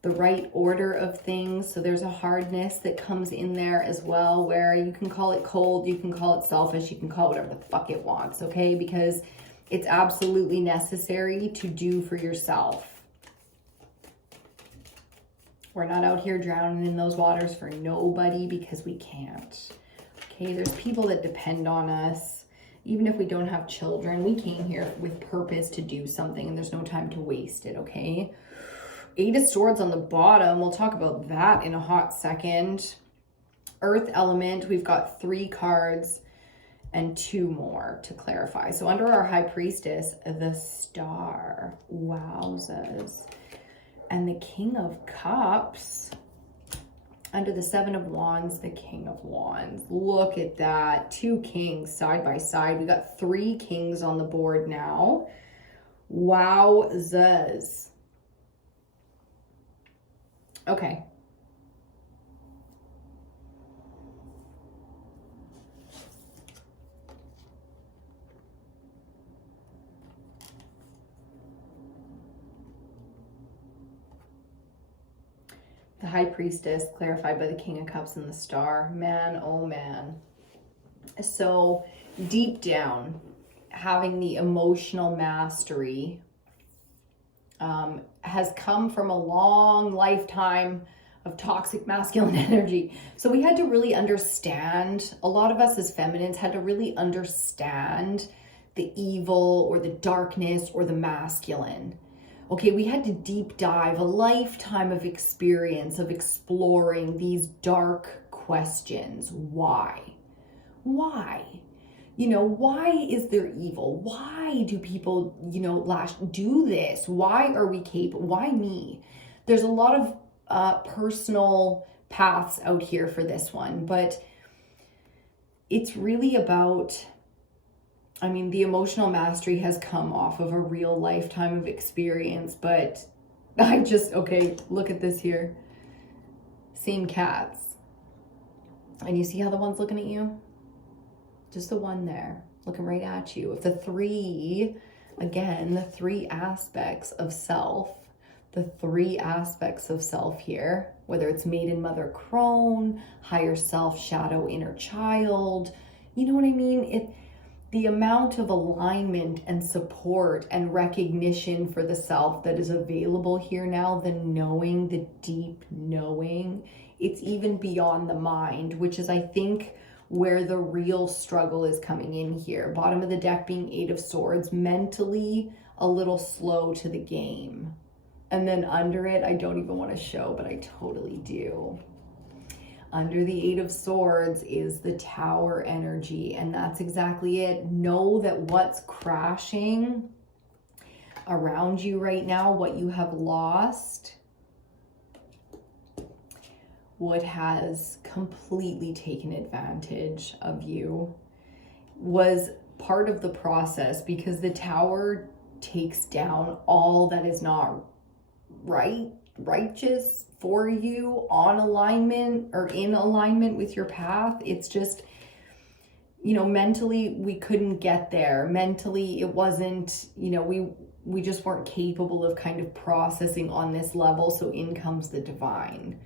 the right order of things. So there's a hardness that comes in there as well, where you can call it cold, you can call it selfish, you can call it whatever the fuck it wants, okay? Because it's absolutely necessary to do for yourself. We're not out here drowning in those waters for nobody because we can't. Okay, there's people that depend on us. Even if we don't have children, we came here with purpose to do something and there's no time to waste it, okay? 8 of Swords on the bottom. We'll talk about that in a hot second. Earth element, we've got 3 cards and 2 more to clarify. So under our High Priestess, the Star. Wowzers. And the King of Cups. Under the 7 of Wands, the King of Wands. Look at that. 2 kings side by side. We got 3 kings on the board now. Wowzers. Okay. The High Priestess, clarified by the King of Cups and the Star. Man, oh man. So deep down, having the emotional mastery has come from a long lifetime of toxic masculine energy. So we had to really understand, a lot of us as feminines had to really understand the evil or the darkness or the masculine. Okay, we had to deep dive, a lifetime of experience of exploring these dark questions. Why? Why? You know, why is there evil? Why do people, you know, do this? Why are we capable? Why me? There's a lot of personal paths out here for this one, but it's really about, I mean, the emotional mastery has come off of a real lifetime of experience, but okay, look at this here. Same cats. And you see how the one's looking at you? Just the one there, looking right at you. If the 3, again, the 3 aspects of self, here, whether it's maiden, mother, crone, higher self, shadow, inner child, you know what I mean? The amount of alignment and support and recognition for the self that is available here now, the knowing, the deep knowing, it's even beyond the mind, which is, I think, where the real struggle is coming in here. Bottom of the deck being 8 of Swords, mentally a little slow to the game. And then under it, I don't even want to show, but I totally do. Under the 8 of Swords is the Tower energy, and that's exactly it. Know that what's crashing around you right now, what you have lost, what has completely taken advantage of you, was part of the process, because the Tower takes down all that is not righteous for you, on alignment or in alignment with your path. It's just, you know, mentally we couldn't get there. Mentally it wasn't, you know, we just weren't capable of kind of processing on this level. So in comes the divine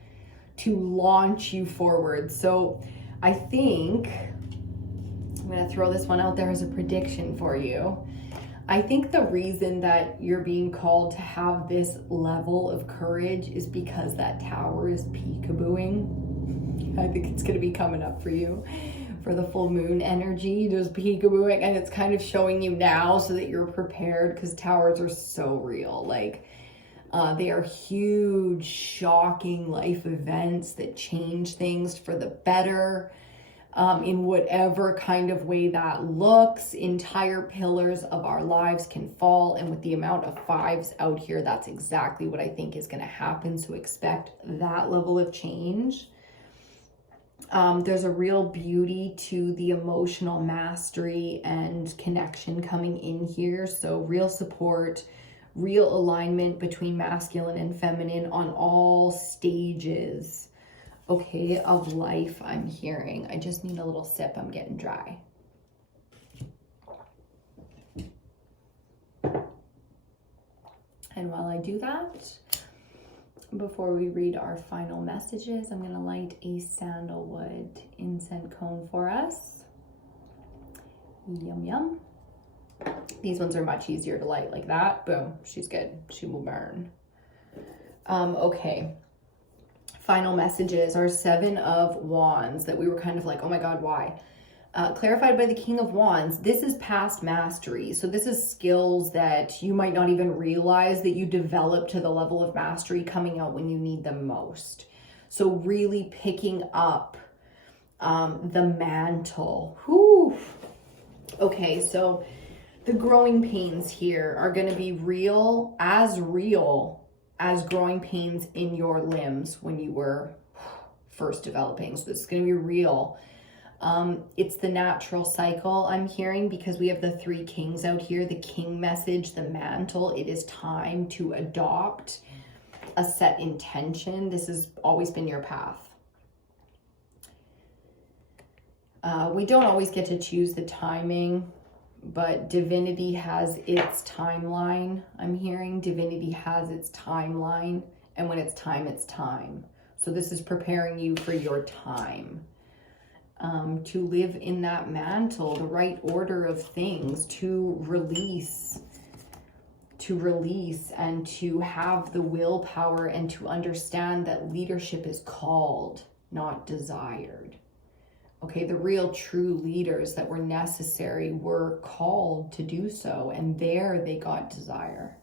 to launch you forward. So I think I'm going to throw this one out there as a prediction for you. I think the reason that you're being called to have this level of courage is because that Tower is peekabooing. I think it's going to be coming up for you for the full moon energy, just peekabooing, and it's kind of showing you now so that you're prepared, because Towers are so real. Like, they are huge, shocking life events that change things for the better. In whatever kind of way that looks, entire pillars of our lives can fall. And with the amount of 5s out here, that's exactly what I think is going to happen. So expect that level of change. There's a real beauty to the emotional mastery and connection coming in here. So real support, real alignment between masculine and feminine on all stages, okay, of life. I'm hearing. I just need a little sip. I'm getting dry. And while I do that, before we read our final messages, I'm going to light a sandalwood incense cone for us. Yum, yum. These ones are much easier to light like that. Boom. She's good. She will burn. Okay. final messages are 7 of Wands that we were kind of like, oh my God, why? Clarified by the King of Wands, this is past mastery. So this is skills that you might not even realize that you develop to the level of mastery coming out when you need them most. So really picking up the mantle. Whew. Okay, so the growing pains here are going to be real as growing pains in your limbs when you were first developing. So this is going to be real. It's the natural cycle I'm hearing, because we have the 3 kings out here, the king message, the mantle. It is time to adopt a set intention. This has always been your path. We don't always get to choose the timing, but divinity has its timeline. I'm hearing divinity has its timeline, and when it's time, it's time. So this is preparing you for your time. To live in that mantle, the right order of things, to release and to have the willpower and to understand that leadership is called, not desired. Okay, the real true leaders that were necessary were called to do so, and there they got desire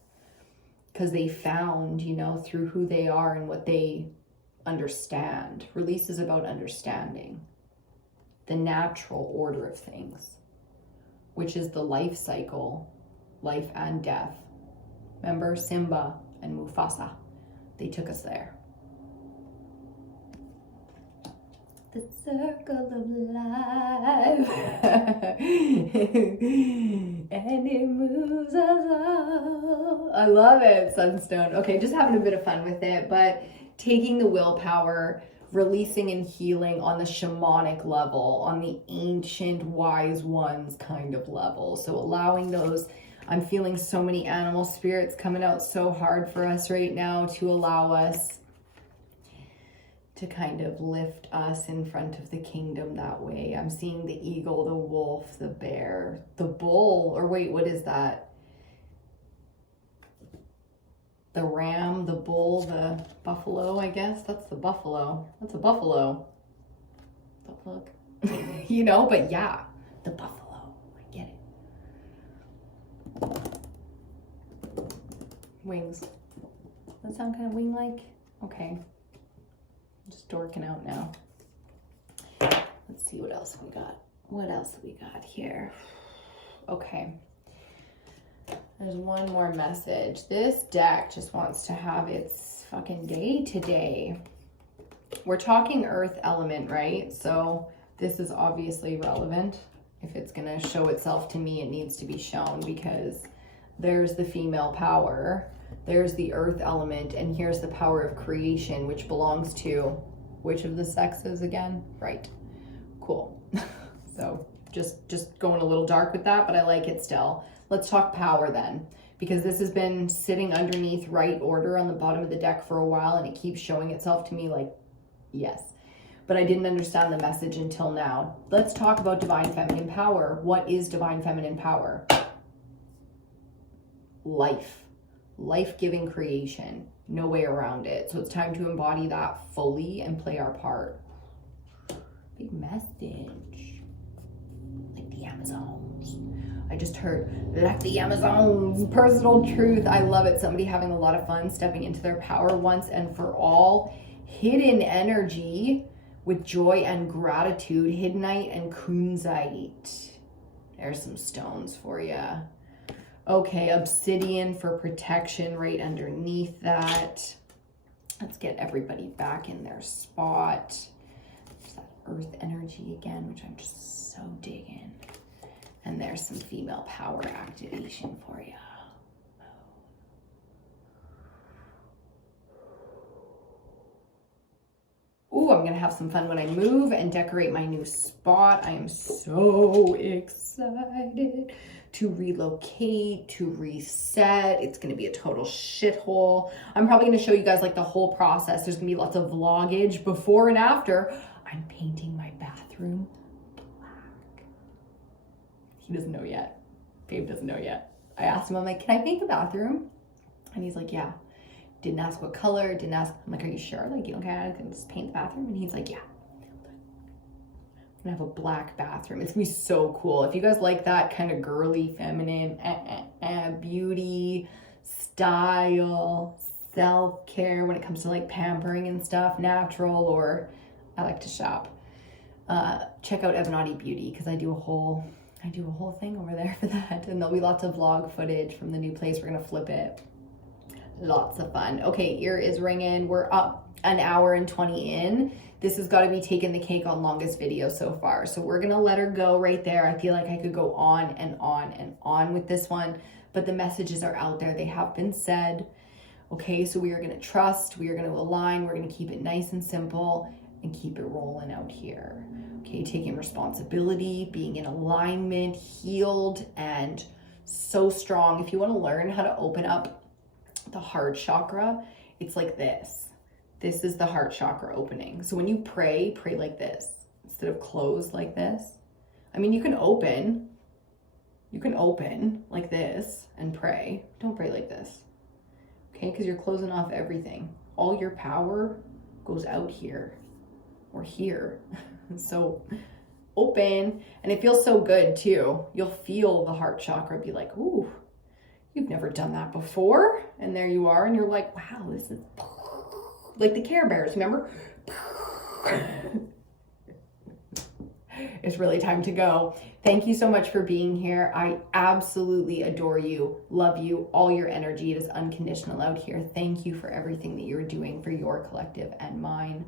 because they found, you know, through who they are and what they understand. Release is about understanding the natural order of things, which is the life cycle, life and death. Remember Simba and Mufasa? They took us there. The circle of life. And it moves us all. I love it, Sunstone. Okay, just having a bit of fun with it, but taking the willpower, releasing and healing on the shamanic level, on the ancient wise ones kind of level. So allowing those, I'm feeling so many animal spirits coming out so hard for us right now to allow us to kind of lift us in front of the kingdom that way. I'm seeing the eagle, the wolf, the bear, the bull, or wait, what is that? The ram, the bull, the buffalo, I guess. That's the buffalo. That's a buffalo. The fuck? You know, but yeah, the buffalo. I get it. Wings. Does that sound kind of wing-like? Okay. I'm just dorking out now. Let's see what else we got. What else we got here? Okay. There's one more message. This deck just wants to have its fucking day today. We're talking earth element, right? So this is obviously relevant. If it's going to show itself to me, it needs to be shown, because there's the female power, there's the earth element, and here's the power of creation, which belongs to which of the sexes again? Right. Cool. So just going a little dark with that, but I like it still. Let's talk power then, because this has been sitting underneath right order on the bottom of the deck for a while, and it keeps showing itself to me like, yes. But I didn't understand the message until now. Let's talk about divine feminine power. What is divine feminine power? Life. Life-giving creation. No way around it. So it's time to embody that fully and play our part. Big message. Like the Amazons. I just heard, like the Amazons, personal truth. I love it. Somebody having a lot of fun stepping into their power once and for all. Hidden energy with joy and gratitude. Hiddenite and kunzite. There's some stones for you. Okay, obsidian for protection right underneath that. Let's get everybody back in their spot. There's that earth energy again, which I'm just so digging. And there's some female power activation for you. Ooh, I'm going to have some fun when I move and decorate my new spot. I am so excited to relocate, to reset. It's going to be a total shithole. I'm probably going to show you guys like the whole process. There's going to be lots of vloggage before and after. I'm painting my bathroom black. He doesn't know yet. Babe doesn't know yet. I asked him, I'm like, can I paint the bathroom? And he's like, yeah. Didn't ask what color, didn't ask. I'm like, are you sure? Like, you don't care? I can just paint the bathroom? And he's like, yeah. I'm gonna have a black bathroom. It's gonna be so cool. If you guys like that kind of girly, feminine, beauty, style, self-care when it comes to like pampering and stuff, natural, or I like to shop. Check out Ebinotti Beauty because I do a whole thing over there for that, and there'll be lots of vlog footage from the new place. We're gonna flip it. Lots of fun. Okay, ear is ringing. We're up an hour and 20 in. This has got to be taking the cake on longest video so far. So we're gonna let her go right there. I feel like I could go on and on and on with this one, but the messages are out there. They have been said. Okay, so we are gonna trust, we are gonna align, we're gonna keep it nice and simple and keep it rolling out here. Okay, taking responsibility, being in alignment, healed, and so strong. If you want to learn how to open up the heart chakra, it's like this. This is the heart chakra opening. So when you pray like this instead of close like this. I mean, you can open like this and pray. Don't pray like this. Okay, because you're closing off everything. All your power goes out here or here. So open, and it feels so good too. You'll feel the heart chakra be like, ooh, you've never done that before. And there you are, and you're like, wow, this is like the Care Bears, remember? It's really time to go. Thank you so much for being here. I absolutely adore you, love you, all your energy. It is unconditional out here. Thank you for everything that you're doing for your collective and mine.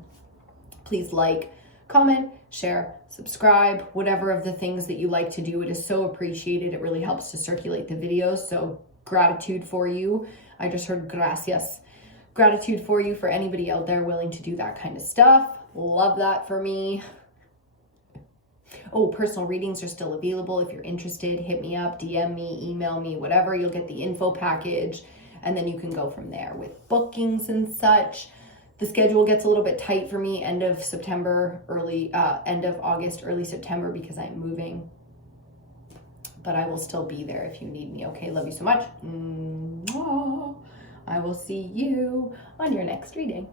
Please like, comment, share, subscribe, whatever of the things that you like to do. It is so appreciated. It really helps to circulate the videos. So gratitude for you. I just heard gracias. Gratitude for you, for anybody out there willing to do that kind of stuff. Love that for me. Oh, personal readings are still available. If you're interested, hit me up, DM me, email me, whatever. You'll get the info package, and then you can go from there with bookings and such. The schedule gets a little bit tight for me end of September, end of August, early September, because I'm moving. But I will still be there if you need me. Okay, love you so much. I will see you on your next reading.